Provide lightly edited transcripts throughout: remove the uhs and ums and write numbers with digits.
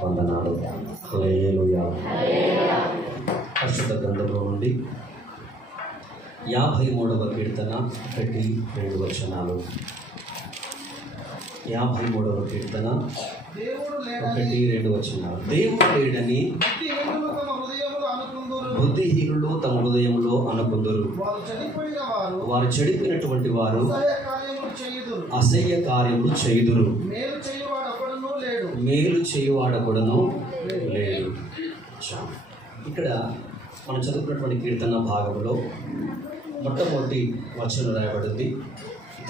వందనాలు. హల్లెలూయా. పరిశుద్ధ గ్రంథంలో నుండి 53వ కీర్తన 1-2 వచనాలు. 53వ కీర్తన 1-2 వచనాలు. దేవుడు లేడని బుద్ధిహీనులు తమ హృదయంలో అనుకుందురు. వారు చెడిపోయినటువంటి వారు అసహ్య కార్యములు చేయుదురు. మేలు చేయువాడొకడును లేడు. ఇక్కడ మనం చదువుకున్నటువంటి కీర్తన భాగంలో మొట్టమొదటి వచనం రాయబడింది,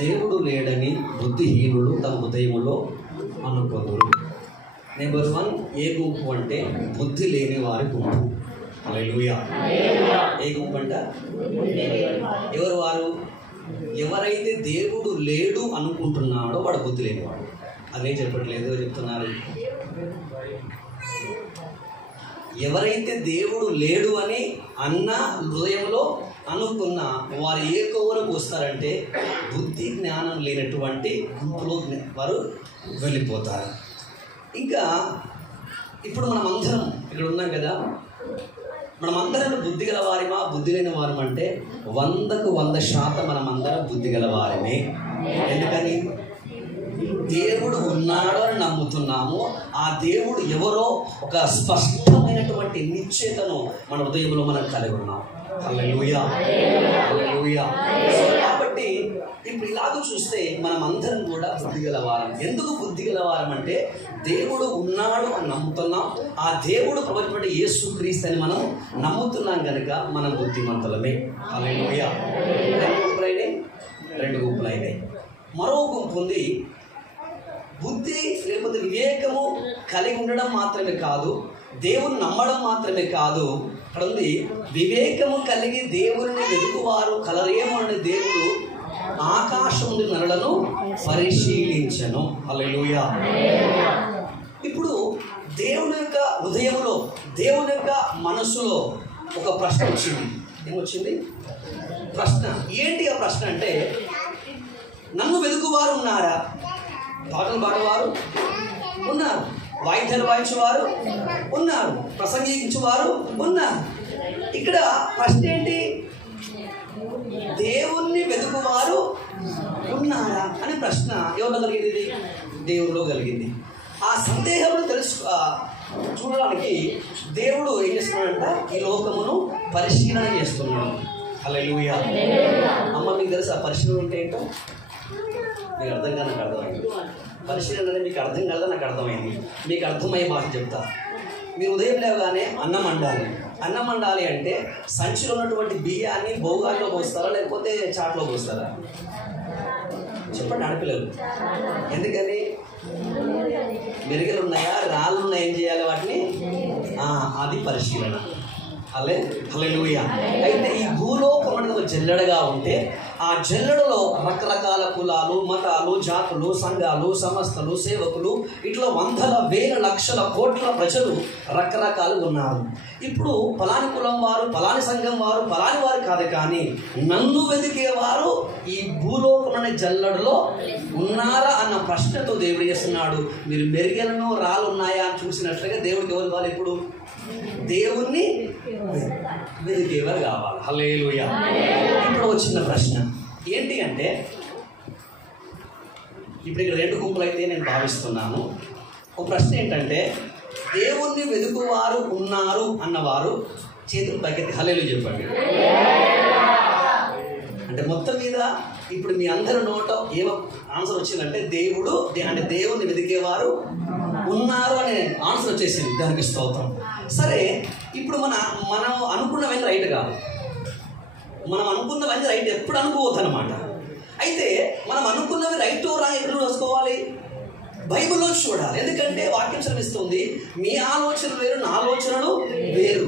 దేవుడు లేడని బుద్ధిహీనులు తమ హృదయములో అనుకుందురు. నెంబర్ 1 ఏ గుంపు అంటే బుద్ధి లేని వారి గుంపు. హల్లెలూయా. ఏ గుంపు అంట? ఎవరు వారు? ఎవరైతే దేవుడు లేడు అనుకుంటున్నాడో వాడు బుద్ధి లేనివాడు. అదే చెప్పట్లేదు, చెప్తున్నారు. ఎవరైతే దేవుడు లేడు అని అన్న హృదయంలో అనుకున్న వారు ఏ కోవరకు వస్తారంటే బుద్ధి జ్ఞానం లేనటువంటి గుంపులో వారు వెళ్ళిపోతారు. ఇంకా ఇప్పుడు మనం అందరం ఇక్కడ ఉన్నాం కదా, మనమందరం బుద్ధి గల వారిమా బుద్ధి లేని వారం అంటే 100కు 100% మనమందరం బుద్ధి గల వారమే. ఎందుకని? దేవుడు ఉన్నాడు అని నమ్ముతున్నాము. ఆ దేవుడు ఎవరో ఒక స్పష్టమైనటువంటి నిశ్చయతను మన హృదయంలో మనం కలిగి ఉన్నాం. హల్లెలూయా, హల్లెలూయా. కాబట్టి ఇప్పుడు ఇలాగూ చూస్తే మనం అందరం కూడా బుద్ధి గలవారం. ఎందుకు బుద్ధి గలవారం అంటే దేవుడు ఉన్నాడు అని నమ్ముతున్నాం. ఆ దేవుడు ప్రభుత్వ యేసుక్రీస్తు అని మనం నమ్ముతున్నాం కనుక మనం బుద్ధిమంతులమే. హల్లెలూయా. 2 గుంపులు అయినాయి. మరో గుంపు ఉంది, బుద్ధి లేకపోతే వివేకము కలిగి ఉండడం మాత్రమే కాదు, దేవుని నమ్మడం మాత్రమే కాదు. అక్కడ ఉంది, వివేకము కలిగి దేవుని వెతుకువారు కలరేమో అని దేవుడు ఆకాశం నుండి నరులను పరిశీలించను. హల్లెలూయా. ఇప్పుడు దేవుని యొక్క హృదయంలో, దేవుని యొక్క మనసులో ఒక ప్రశ్న వచ్చింది. ఏమొచ్చింది? ప్రశ్న ఏంటి? ఆ ప్రశ్న అంటే, నన్ను వెతుకువారు ఉన్నారా? పాటలు పాడేవారు ఉన్నారు, వాయిద్యాలు వాయించేవారు ఉన్నారు, ప్రసంగించేవారు ఉన్నారు. ఇక్కడ ప్రశ్న ఏంటి? దేవుణ్ణి వెతుకువారు ఉన్నారా అనే ప్రశ్న ఎవరిలో కలిగింది? దేవుడిలో కలిగింది. ఆ సందేహంలో చూడడానికి దేవుడు ఏం చేస్తున్నాడంట? ఈ లోకమును పరిశీలన చేస్తున్నాడు. హల్లెలూయా. అమ్మ, మీకు తెలుసు ఆ పరిశీలన అంటే ఏంటో? మీకు అర్థం కాదు, నాకు అర్థమైంది. పరిశీలన అనేది మీకు అర్థం కాదా? నాకు అర్థమైంది. మీకు అర్థమయ్యే మాట చెప్తా. మీరు ఉదయం లేవగానే అన్నం వండాలి. అన్నం వండాలి అంటే సంచిలో ఉన్నటువంటి బియ్యాన్ని బౌగాల్లో పోస్తారా లేకపోతే చాట్లో పోస్తారా? చెప్పండి ఆడపిల్లలు. ఎందుకని? మెరుగలు ఉన్నాయా, రాళ్ళు ఉన్నాయా, ఏం చేయాలి వాటిని? అది పరిశీలన. హల్లెలూయా. అయితే ఈ భూలోకం అనేది జల్లెడగా ఉంటే ఆ జల్లెడలో రకరకాల కులాలు, మతాలు, జాతులు, సంఘాలు, సంస్థలు, సేవకులు, ఇట్లా వందల వేల లక్షల కోట్ల ప్రజలు రకరకాలుగా ఉన్నారు. ఇప్పుడు పలాని కులం వారు, పలాని సంఘం వారు, పలాని వారు కాదు, కానీ నన్ను వెతికేవారు ఈ భూలోకం అనే జల్లెడలో ఉన్నారా అన్న ప్రశ్నతో దేవుడు చేస్తున్నాడు. మీరు మెరుగలను రాళ్ళు ఉన్నాయా అని చూసినట్లుగా దేవుడికి ఎవరు కావాలి? ఇప్పుడు దేవుణ్ణి వెతికేవారు కావాలి. హల్లెలూయా. ఇప్పుడు వచ్చిన ప్రశ్న ఏంటి అంటే, ఇప్పుడు ఇక్కడ 2 గుంపులు అయితే నేను భావిస్తున్నాను. ఒక ప్రశ్న ఏంటంటే, దేవుణ్ణి వెతుకువారు ఉన్నారు అన్నవారు చేతులు పైకెత్తి హల్లెలూయా చెప్పండి. అంటే మొత్తం మీద ఇప్పుడు మీ అందరి నోట ఏమో ఆన్సర్ వచ్చిందంటే దేవుడు అంటే దేవుణ్ణి వెతికేవారు ఉన్నారు అనే ఆన్సర్ వచ్చేసింది. దానికి స్తోత్రం. సరే, ఇప్పుడు మనం అనుకున్నవన్నీ రైట్ కాదు. మనం అనుకున్నవన్నీ రైట్ ఎప్పుడు అనుకోవద్దు అనమాట. అయితే మనం అనుకున్నవి రైట్ రాంగ్ ఎప్పుడు రాసుకోవాలి? బైబిల్లో చూడాలి. ఎందుకంటే వాక్యం శ్రమిస్తుంది, మీ ఆలోచనలు వేరు, నా ఆలోచనలు వేరు,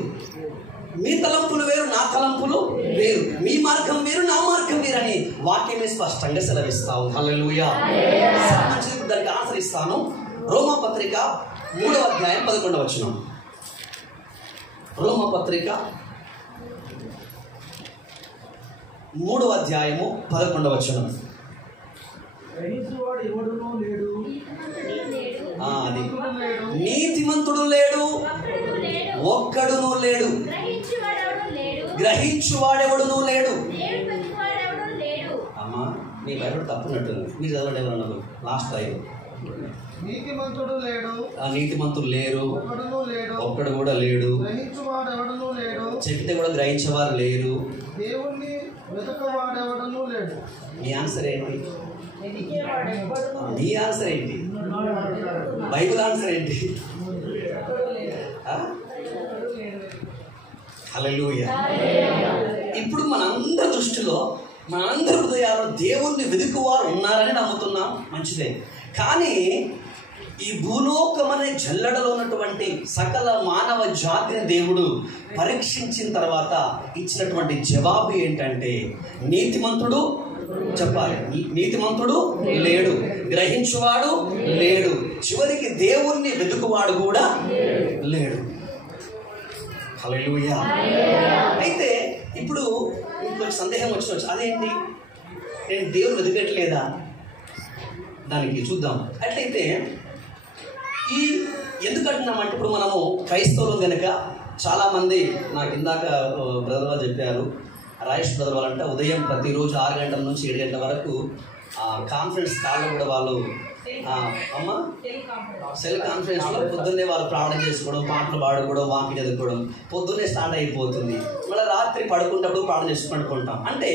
మీ తలంపులు వేరు, నా తలంపులు వేరు, మీ మార్గం వేరు, వాక్యమే స్పష్టంగా సెలవిస్తావు. హల్లెలూయా. మంచిది, దానికి ఆన్సర్ ఇస్తాను. రోమాపత్రిక 3వ అధ్యాయం 11వ వచనం. రోమాపత్రిక 3వ అధ్యాయము 11వ వచనం. అది నీతిమంతుడు లేడు, ఒక్కడును లేడు, గ్రహించువాడెవడును లేడు. అమ్మా, మీ బైబిల్ తప్పున్నట్టుంది, మీరు చదవండి. ఎవరన్నారు లాస్ట్ 5? నీతిమంతుడు లేరు, ఒక్కడు కూడా లేడు, చెప్తే కూడా గ్రహించేవారు లేరు. మీ ఆన్సర్ ఏంటి? మీ ఆన్సర్ ఏంటి? బైబిల్ ఆన్సర్ ఏంటి? హల్లెలూయా. ఇప్పుడు మనందరి దృష్టిలో, మనందరి హృదయాల్లో దేవుణ్ణి వెతుకువారు ఉన్నారని నమ్ముతున్నాం, మంచిదే. కానీ ఈ భూలోకమనే జల్లడలో ఉన్నటువంటి సకల మానవ జాతిని దేవుడు పరీక్షించిన తర్వాత ఇచ్చినటువంటి జవాబు ఏంటంటే, నీతిమంతుడు చెప్పాలి, నీతిమంతుడు లేడు, గ్రహించువాడు లేడు, చివరికి దేవుణ్ణి వెతుకువాడు కూడా లేడు. హల్లెలూయా. అయితే ఇప్పుడు ఇంకొక సందేహం వచ్చి, అదేంటి, నేను దేవుని వెతకట్లేదా? దానికి చూద్దాం. అట్లయితే ఈ ఎందుకంటున్నామంటే, ఇప్పుడు మనము క్రైస్తవులు కనుక చాలామంది, నాకు ఇందాక బ్రదర్ వాళ్ళు చెప్పారు, రాయేష్ బ్రదర్ వాళ్ళంటే ఉదయం ప్రతిరోజు 6 గంటల నుంచి 7 గంటల వరకు కాన్ఫరెన్స్ కాల్లో కూడా వాళ్ళు అమ్మ సెల్ కాన్ఫరెన్స్లో పొద్దున్నే వాళ్ళు ప్రార్థన చేసుకోవడం, పాటలు పాడుకోవడం, వాక్యం చదువుకోవడం పొద్దున్నే స్టార్ట్ అయిపోతుంది. మళ్ళీ రాత్రి పడుకున్నప్పుడు ప్రార్థన చేసి పడుకుంటాం. అంటే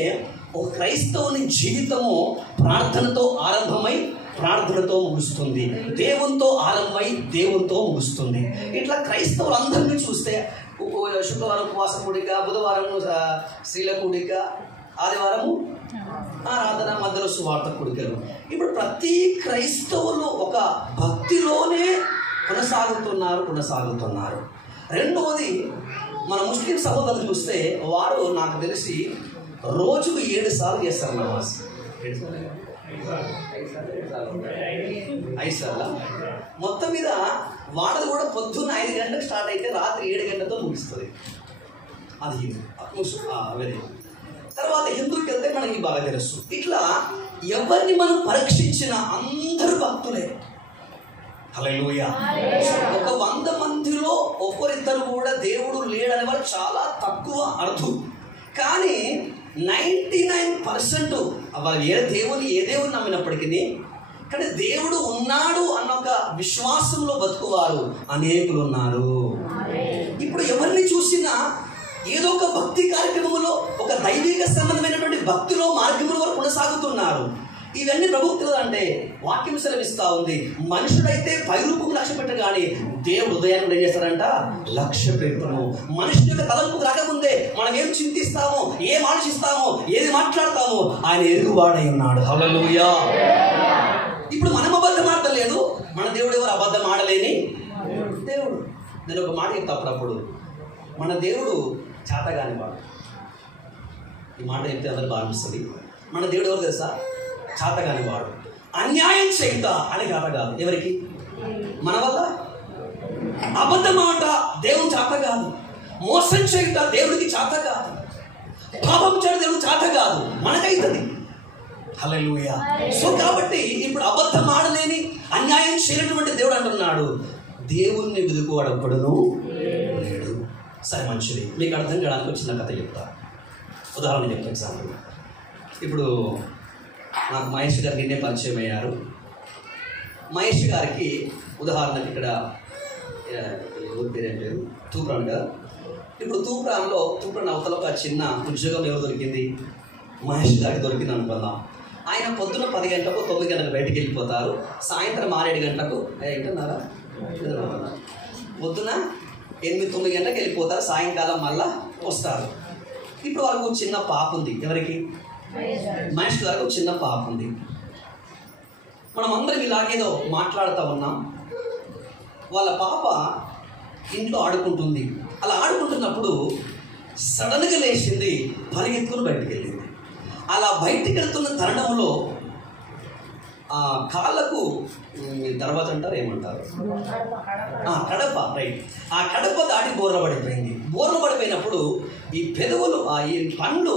ఒక క్రైస్తవుని జీవితము ప్రార్థనతో ఆరంభమై ప్రార్థనతో ముగుస్తుంది, దేవునితో ఆరంభమై దేవునితో ముగుస్తుంది. ఇట్లా క్రైస్తవులందరినీ చూస్తే శుక్రవారం ఉపవాస కూడిక, బుధవారం స్త్రీల కూడిక, ఆదివారము ఆరాధన, మధ్యలో సువార్త కూడికలు. ఇప్పుడు ప్రతి క్రైస్తవులు ఒక భక్తిలోనే కొనసాగుతున్నారు. రెండవది, మన ముస్లిం సహోదరులు చూస్తే వారు నాకు తెలిసి రోజుకు 7 సార్లు చేస్తారు నమాజ్. 5 సార్లు మొత్తం మీద. వాళ్ళది కూడా పొద్దున్న 5 గంటలకు స్టార్ట్ అయితే రాత్రి 7 గంటలతో ముగిస్తుంది. అది వెరీ. తర్వాత హిందూకి వెళ్తే మనకి బాగా తెలుసు. ఇట్లా ఎవరిని మనం పరీక్షించిన అందరూ భక్తులే. హల్లెలూయా. ఒక 100 మందిలో ఒకరిద్దరు కూడా దేవుడు లేడనే వాళ్ళు చాలా తక్కువ అర్థం. కానీ 99% వాళ్ళు ఏ దేవుని నమ్మినప్పటికీ, కానీ దేవుడు ఉన్నాడు అన్న ఒక విశ్వాసంలో బతుకువారు అనేకులు ఉన్నారు. ఇప్పుడు ఎవరిని చూసినా ఏదో ఒక భక్తి కార్యక్రమంలో, ఒక దైవిక సంబంధమైనటువంటి భక్తిలో మార్గంలో వారు కొనసాగుతున్నారు. ఇవన్నీ ప్రభుత్వం అంటే వాక్యం సెలవిస్తా ఉంది. మనుషుడైతే పైరూపం లక్ష్య పెట్ట, కానీ దేవుడు హృదయాన్ని ఏం చేస్తాడంట? లక్ష్య పెట్టును. మనుషుని యొక్క తలంపుకు రాకముందే మనం ఏం చింతిస్తామో, ఏం ఆలోచిస్తామో, ఏది మాట్లాడతామో ఆయన ఎరుగువాడై ఉన్నాడు. హల్లెలూయా. ఇప్పుడు మనం అబద్ధం ఆడలేదు, మన దేవుడు ఎవరు అబద్ధం ఆడలేని దేవుడు. నేను ఒక మాట చెప్తా అప్పుడప్పుడు, మన దేవుడు చేతగాని వాడు. ఈ మాట చెప్తే అందరూ బాగా అనిపిస్తుంది. మన దేవుడు ఎవరు తెలుసా? చేతగాని వాడు. అన్యాయం చేయుట అని చేత కాదు ఎవరికి? మన వల్ల. అబద్ధం మాట దేవుని చేత కాదు, మోసం చేయుట దేవుడికి చేత కాదు, పాపం చేయడం దేవుడికి చేత కాదు, మనకైతుంది. హల్లెలూయా. సో కాబట్టి ఇప్పుడు అబద్ధం ఆడలేని, అన్యాయం చేయనటువంటి దేవుడు అంటున్నాడు, దేవుణ్ణి వెతుకువాడు ఒక్కడును లేడు. సరే, మంచిది. మీకు అర్థం కావడానికి ఒక చిన్న కథ చెప్తా. ఉదాహరణ చెప్తా. ఎగ్జాంపుల్, ఇప్పుడు నాకు మహేష్ గారు నిన్నే పరిచయం అయ్యారు. మహేష్ గారికి ఉదాహరణకి ఇక్కడ ఊరి పేరేం పేరు, తూప్రాన్ కదా. ఇప్పుడు తూప్రాన్ అవతల ఒక చిన్న ఉద్యోగం ఎవరు దొరికింది? మహేష్ గారికి దొరికింది అనుకుందాం. ఆయన పొద్దున 10 గంటలకు 9 గంటలకు బయటికి వెళ్ళిపోతారు. సాయంత్రం 6-7 గంటలకు ఏంటన్నారా, పొద్దున 8-9 గంటలకు వెళ్ళిపోతారు. సాయంకాలం మళ్ళా వస్తారు. ఇప్పుడు వాళ్ళకు చిన్న పాప ఉంది. ఎవరికి? మహేష్ గారికి చిన్న పాప ఉంది. మనం అందరం ఇలాగేదో మాట్లాడుతూ ఉన్నాం. వాళ్ళ పాప ఇంట్లో ఆడుకుంటుంది. అలా ఆడుకుంటున్నప్పుడు సడన్గా లేచింది, పరిగెత్తుకుని బయటికి వెళ్ళింది. అలా బయటికి వెళ్తున్న తరుణంలో ఆ కాళ్ళకు తర్వాత అంటారు ఏమంటారు, కడప, రైట్, ఆ కడప దాటి బోర్ల పడిపోయింది. బోర్ల పడిపోయినప్పుడు ఈ పెదవులు, ఈ పండ్లు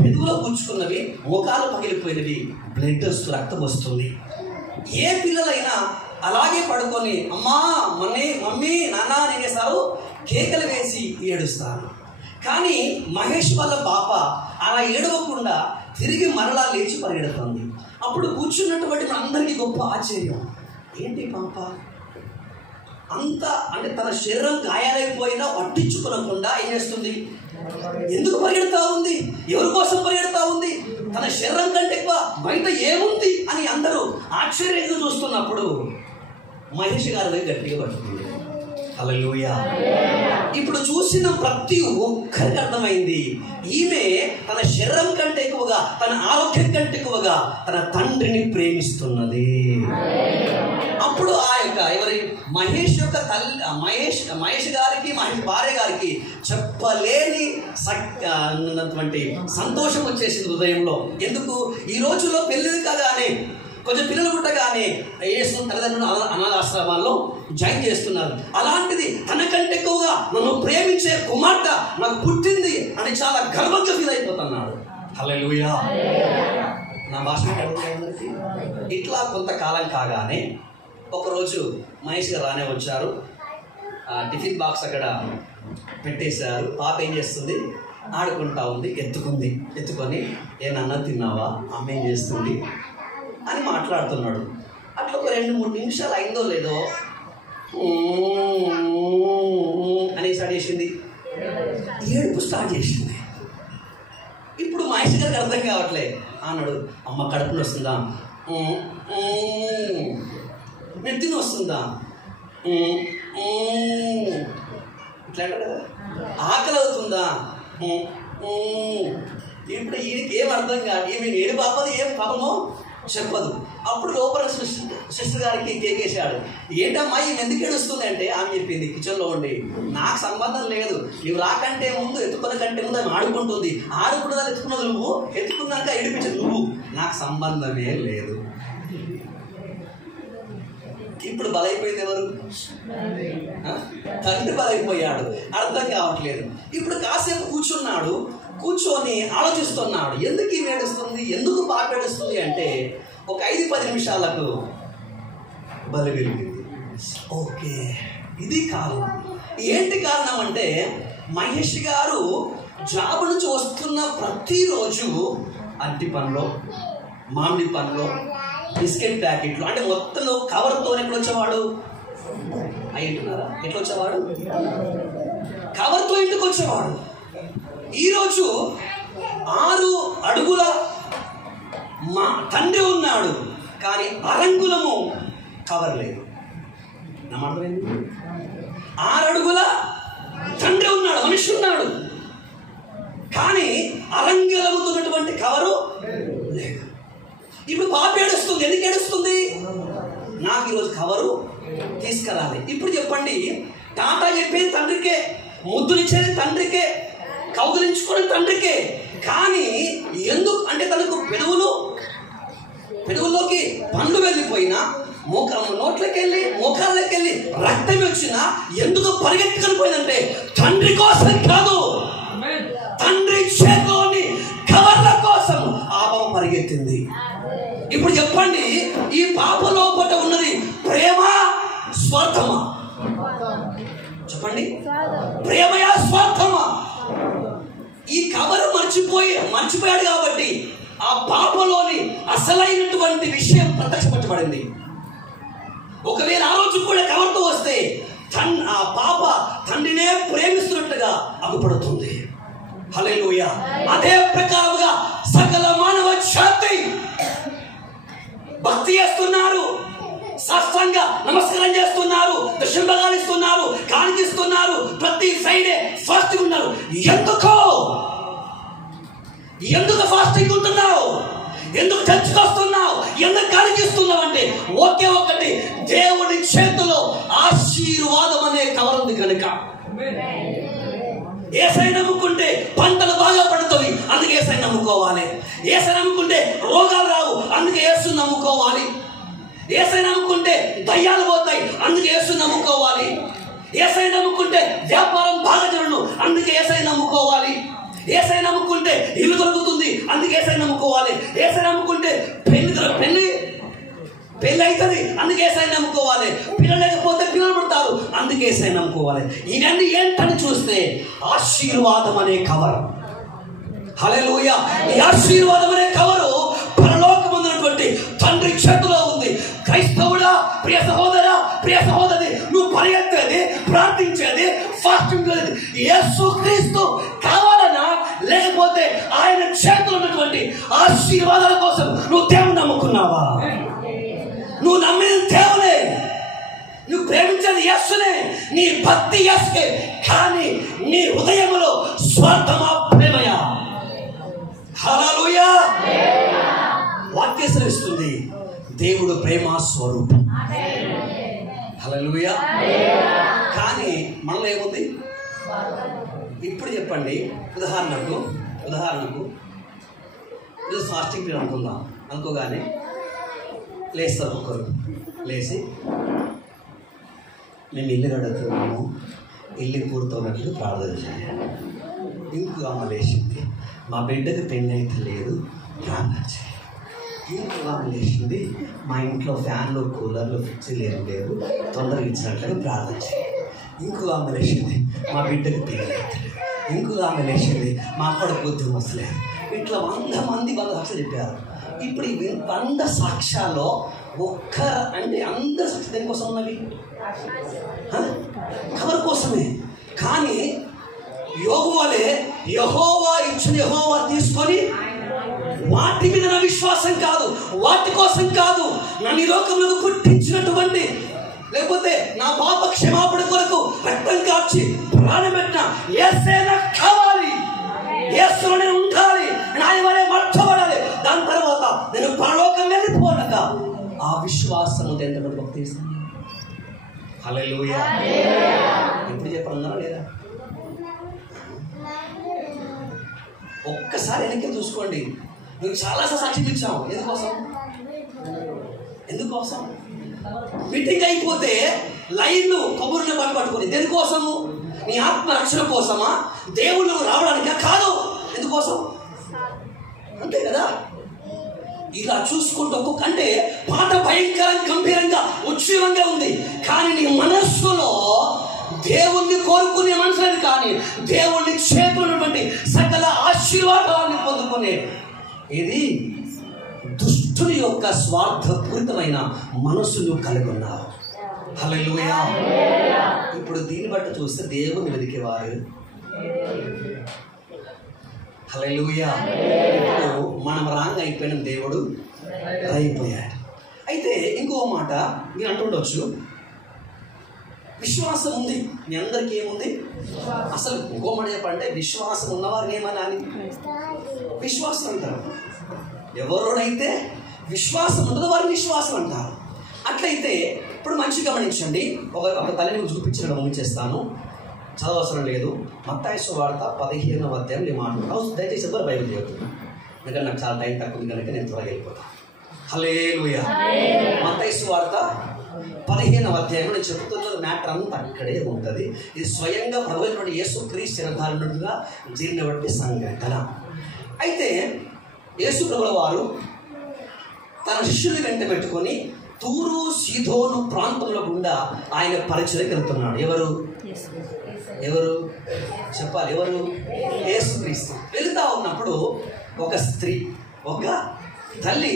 పెదవులో గుచ్చుకున్నవి, ముఖాలు పగిలిపోయినవి, బ్లడ్ వస్తూ రక్తం వస్తుంది. ఏ పిల్లలైనా అలాగే పడుకొని అమ్మా మమ్మీ నాన్న నేనేసారు కేకలు వేసి ఏడుస్తారు. కానీ మహేష్ వాళ్ళ పాప అలా ఏడవకుండా తిరిగి మరలా లేచి పరిగెడుతుంది. అప్పుడు కూర్చున్నటువంటి అందరికీ గొప్ప ఆశ్చర్యం, ఏంటి పాప అంత అంటే తన శరీరం గాయాలైపోయినా పట్టించుకోనకుండా ఏం చేస్తుంది, ఎందుకు పరిగెడతా ఉంది, ఎవరి కోసం పరిగెడతా ఉంది, తన శరీరం కంటే ఎక్కువ బయట ఏముంది అని అందరూ ఆశ్చర్యంగా చూస్తున్నప్పుడు మహేష్ గారి గట్టిగా పట్టుకుంది. హల్లెలూయా. ఇప్పుడు చూసిన ప్రతి ఒక్కరికి అర్థమైంది, ఈమె తన శరీరం కంటే ఎక్కువగా, తన ఆరోగ్యం కంటే ఎక్కువగా తన తండ్రిని ప్రేమిస్తున్నది. అప్పుడు ఆ యొక్క ఎవరి మహేష్ యొక్క తల్లి మహేష్ గారికి, మహేష్ భార్య గారికి చెప్పలేని ఉన్నటువంటి సంతోషం వచ్చేసింది హృదయంలో. ఎందుకు ఈ రోజుల్లో పెళ్ళిది కాగానే కొంచెం పిల్లలు పుట్టగానే తల్లిదండ్రులు అనాథాశ్రమాల్లో జాయిన్ చేస్తున్నారు. అలాంటిది తనకంటే ఎక్కువగా నన్ను ప్రేమించే కుమార్తె నాకు పుట్టింది అని చాలా గర్వంగా ఫీల్ అయిపోతున్నాడు. హల్లెలూయా. నా భాష ఇట్లా కొంతకాలం కాగానే ఒకరోజు మహేష్ గారు రానే వచ్చారు. టిఫిన్ బాక్స్ అక్కడ పెట్టేశారు. పాప ఏం చేస్తుంది, ఆడుకుంటా ఉంది. ఎత్తుకొని ఏనన్నా తిన్నావా, అమ్మ ఏం చేస్తుంది అని మాట్లాడుతున్నాడు. అట్లా ఒక 2-3 నిమిషాలు అయిందో లేదో అని స్టార్ట్ చేసింది, ఏడుపు స్టార్ట్ చేసింది. ఇప్పుడు మహేష్ గారికి అర్థం కావట్లే. అన్నాడు, అమ్మ కడుపుని వస్తుందా, నెత్తిని వస్తుందా, ఇట్లా అంటారు కదా, ఆకలి అవుతుందా. ఇప్పుడు ఈయనకి ఏం అర్థం కాదు, ఈమె ఏడు పాపది ఏం పాపమో చెప్పదు. అప్పుడు లోపల సిస్టర్ గారికి కేకేశాడు, ఏంటమ్మా ఈమె ఎందుకు ఏడుస్తుంది అంటే ఆమె చెప్పింది కిచెన్లో ఉండి, నాకు సంబంధం లేదు, నువ్వు రాకంటే ముందు ఎత్తుకున్న కంటే ముందు ఆమె ఆడుకుంటుంది, ఆడుకుంటుందని ఎత్తుకున్నది నువ్వు, ఎత్తుకున్నాక ఏడిపించదు నువ్వు, నాకు సంబంధమే లేదు. ఇప్పుడు బలైపోయింది ఎవరు, తండ్రి బలైపోయాడు. అర్థం కావట్లేదు. ఇప్పుడు కాసేపు కూర్చొని ఆలోచిస్తున్నాడు, ఎందుకు ఈమె ఏడుస్తుంది, ఎందుకు పాప ఏడుస్తుంది అంటే ఒక 5-10 నిమిషాలకు బలి వెలిగింది. ఓకే, ఇది కారణం. ఏంటి కారణం అంటే మహేష్ గారు జాబ్ నుంచి వస్తున్న ప్రతిరోజు అరటి పండ్లో, మామిడి పండ్లో, బిస్కెట్ ప్యాకెట్లు, అంటే మొత్తం కవర్తో ఎట్లా వచ్చేవాడు, అయ్యింటున్నారా, ఎట్లా వచ్చేవాడు, కవర్తో ఇంటికి వచ్చేవాడు. ఈరోజు 6 అడుగుల మా తండ్రి ఉన్నాడు, కానీ అరంగులము కవర్ లేదు. నమ్మర్థమైంది, 6 అడుగుల తండ్రి ఉన్నాడు, మనిషి ఉన్నాడు, కానీ అరంగులముతున్నటువంటి కవరు లేదు. ఇప్పుడు పాప ఏడుస్తుంది. ఎందుకు ఏడుస్తుంది, నాకు ఈరోజు కవరు తీసుకురాలి. ఇప్పుడు చెప్పండి, టాటా చెప్పేది తండ్రికే, ముద్దులిచ్చేది తండ్రికే, కౌగిలించుకునే తండ్రికే, కానీ ఎందుకు అంటే తనకు పెదవుల్లోకి పండ్లు వెళ్ళిపోయినా, నోట్లోకి వెళ్ళి ముఖాల్లోకి వెళ్ళి రక్తం వచ్చినా ఎందుకు పరిగెత్తుకొని పోయిందంటే తండ్రి కోసం కాదు, తండ్రి చేతిలోని కవర్ల కోసం ఆ పాప పరిగెత్తింది. ఇప్పుడు చెప్పండి, ఈ పాప లోపల ఉన్నది ప్రేమ స్వార్థమా, చెప్పండి, ప్రేమయా స్వార్థమా? ఈ కవరు మర్చిపోయాడు కాబట్టి ఆ పాపలోని అసలైనటువంటి విషయం ప్రత్యక్షపరచబడింది. ఒకవేళ ఆ రోజు కూడా కవర్తో వస్తే ఆ పాప తండ్రినే ప్రేమిస్తున్నట్టుగా అగుపడుతుంది. హల్లెలూయా. అదే ప్రకారముగా సకల మానవ జాతి భక్తి చేస్తున్నారు, శాస్త్రంగా నమస్కారం చేస్తున్నారు, దశంభాగాలు ఇస్తున్నారు, కానికిస్తున్నారు, ప్రతి ఫ్రైడే ఫాస్టింగ్ ఉన్నారు. ఎందుకు ఫాస్టింగ్ ఉంటున్నావు, ఎందుకు చర్చకు వస్తున్నావు, ఎందుకు కానికిస్తున్నావు అంటే ఒకే ఒకటి, దేవుడి చేతిలో ఆశీర్వాదం అనే కవర్ ఉంది కనుక. ఏసై నమ్ముకుంటే పంటలు బాగా పడుతుంది, అందుకే ఏసై నమ్ముకుంటాం. నమ్ముకోవాలి. యేసుని నమ్ముకుంటే రోగాలు రావు, అందుకే యేసుని నమ్ముకోవాలి. యేసుని నమ్ముకుంటే దయ్యాలు పోతాయి, అందుకే యేసుని నమ్ముకోవాలి. యేసుని నమ్ముకుంటే వ్యాపారం బాగా జరుగును, అందుకే యేసుని నమ్ముకోవాలి. యేసుని నమ్ముకుంటే ఇల్లు దొరుకుతుంది, అందుకే యేసుని నమ్ముకోవాలి. యేసుని నమ్ముకుంటే పెళ్ళి అవుతుంది, అందుకే యేసుని నమ్ముకోవాలి. పిల్లలు లేకపోతే పిల్లలు పుడతారు, అందుకే యేసుని నమ్ముకోవాలి. ఇవన్నీ ఏంటని చూస్తే ఆశీర్వాదం అనే కవర్. హల్లెలూయా. ఈ ఆశీర్వాదం అనే కవరు పరలోకమున్నటువంటి తండ్రి చేతిలో ఉంది. క్రైస్తవుడా, ప్రియ సహోదరా, ప్రియ సహోదరి, నువ్వు పరిగెత్తేది, ప్రార్థించేది, ఫాస్టింగ్ చేసేది యేసుక్రీస్తు కావాలన్నా, లేకపోతే ఆయన చేతిలో ఉన్నటువంటి ఆశీర్వాదాల కోసం నువ్వు దేవుని నమ్ముకున్నావా? నువ్వు నమ్మిన దేవునే, నువ్వు ప్రేమించేది యేసునే, నీ భక్తి యేసుకే. కానీ నీ హృదయంలో స్వార్థమా, ప్రేమయా? హల్లెలూయా. వాక్యం సెలవిస్తుంది, దేవుడు ప్రేమ స్వరూపం. హల్లెలూయా. కానీ మనలో ఏముంది? ఇప్పుడు చెప్పండి, ఉదాహరణకు ఫాస్టింగ్ పీరియడ్ అనుకుందాం. అనుకోగానే లేస్తారు ఒక్కరు, లేచి మేము ఇల్లు కడుతున్నాము, ఇల్లు పూర్తవునట్లు ప్రార్థన చేయాలి. ఇంకో అమ్మ లేచింది, మా బిడ్డకు పెళ్ళి అయితే లేదు, ప్రార్థన చేయాలి. ఇంకో అమ్మ లేచింది, మా ఇంట్లో ఫ్యాన్లు, కూలర్లు, ఫ్రిడ్జ్లు ఏం లేవు, తొందరగా ఇచ్చినట్లుగా ప్రార్థన చేయాలి. ఇంకో ఆమె లేచింది, మా బిడ్డకు పెళ్ళి అయితే. ఇంకో ఆమె లేచింది, మా అప్పటికి బుద్ధి వస్తలేదు. ఇట్లా 100 మంది సాక్ష్యాలు చెప్పారు. ఇప్పుడు ఈ 100 సాక్ష్యాల్లో అంటే అందరు సాక్షి దేనికోసం ఉన్నవి? కవర్ కోసమే. కానీ యోగు వలె యెహోవా ఇచ్చిన యెహోవా తీసుకొని వాటి మీద నా విశ్వాసం కాదు, వాటి కోసం కాదు, నన్ను ఈ లోకంలో పుట్టించినటువంటి, లేకపోతే నా పాప క్షమాపణ కొరకు రక్తం కార్చి ప్రాణపెట్టిన యేసే నాకు కావాలి, యేసులో నేను ఉండాలి, ఆయన వలె మార్చబడాలి, దాని తర్వాత నేను పరలోకం వెళ్ళిపోనక ఆ విశ్వాసం ఎంతమంది భక్తి చేస్తాను. హల్లెలూయా. ఎప్పుడు చెప్పనున్నారా లేదా? ఒక్కసారి వెనక్కి చూసుకోండి. నువ్వు చాలాసార్లు సాక్ష్యం ఇచ్చావు. ఎందుకోసం? మీటింగ్ అయిపోతే లైన్లు కబుర్లు పట్టుకొని దేనికోసము? నీ ఆత్మ రక్షణ కోసమా? దేవుళ్ళు రావడానికా? కాదు. ఎందుకోసం? అంతే కదా. ఇలా చూసుకుంటూ ఒక్కొక్క, అంటే పాట భయంకరంగా, గంభీరంగా, ఉజ్జీవంగా ఉంది, కానీ నీ మనస్సులో దేవుణ్ణి కోరుకునే మనసులని, కానీ దేవుణ్ణి చేతున్నటువంటి సకల ఆశీర్వాదాన్ని పొందుకునే ఇది దుష్టుని యొక్క స్వార్థపూరితమైన మనస్సును కలిగి ఉన్నావు. హల్లెలూయా. ఇప్పుడు దీన్ని బట్టి చూస్తే దేవుని వెతికేవారు. హల్లెలూయా. ఇప్పుడు మనం రాంగ్ అయిపోయిన, దేవుడు అయిపోయాడు. అయితే ఇంకో మాట మీరు అంటుండొచ్చు, విశ్వాసం ఉంది. మీ అందరికీ ఏముంది? అసలు ఇంకో మాట చెప్పంటే, విశ్వాసం ఉన్నవారిని ఏమనాలి? విశ్వాసం అంటారు. ఎవరోడైతే విశ్వాసం ఉండదో వారిని విశ్వాసం అంటారు. అట్లయితే ఇప్పుడు మంచిగా గమనించండి. ఒక తల్లిని చూపించడం ముగించేస్తాను, చదవవసరం లేదు. మత్తయి సువార్త 15వ అధ్యాయం ఈ మాట. దయచేసి ఎవరు బైబిల్ చదువుతున్నాను, ఎందుకంటే నాకు చాలా టైం తక్కువ ఉంది కనుక నేను త్వరగా వెళ్ళిపోతాను. హల్లెలూయా. మత్తయి సువార్త 15వ అధ్యాయంలో నేను చెబుతున్న మ్యాటర్ అంతా అక్కడే ఉంటుంది. ఇది స్వయంగా ప్రభువైన యేసుక్రీస్తు శరీరధారుడుగా జరిగినటువంటి సంఘటన. అయితే యేసు ప్రభుల వారు తన శిష్యుల్ని వెంట పెట్టుకొని తూరు సీదోను ప్రాంతంలో గుండా ఆయన పరిచయకి వెళ్తున్నాడు. ఎవరు చెప్పాలి? ఎవరు? యేసుక్రీస్తు. వెళ్తా ఉన్నప్పుడు ఒక స్త్రీ, ఒక తల్లి,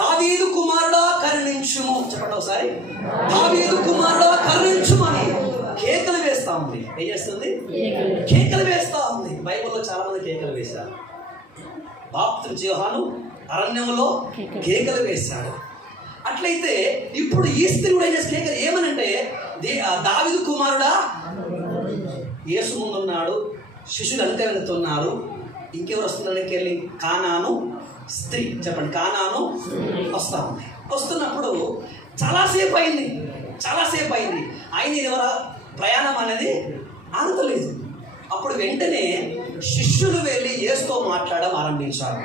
దావీదు కుమారుడా కరుణించుము, చెప్పండి ఒకసారి, దావీదు కుమారుడా కరుణించుము అని కేకలు వేస్తా ఉంది. ఏం చేస్తుంది? కేకలు వేస్తా ఉంది. బైబిల్లో చాలా మంది కేకలు వేశారు. బాప్తిస్మా యోహాను అరణ్యంలో కేకలు వేశాడు. అట్లయితే ఇప్పుడు ఈ స్త్రీ కూడా ఏం చేసి కేకలు ఏమనంటే, దావీదు కుమారుడా, యేసు ముందున్నాడు, శిష్యులు అంతే వెళ్తున్నారు, ఇంకెవరు వస్తున్నానికి వెళ్ళి కానాను స్త్రీ, చెప్పండి, కానాను వస్తా ఉంది. వస్తున్నప్పుడు చాలాసేపు అయింది. ఆయన ఎవర ప్రయాణం అనేది ఆనతలేదు. అప్పుడు వెంటనే శిష్యులు వెళ్ళి యేసుతో మాట్లాడడం ఆరంభించారు.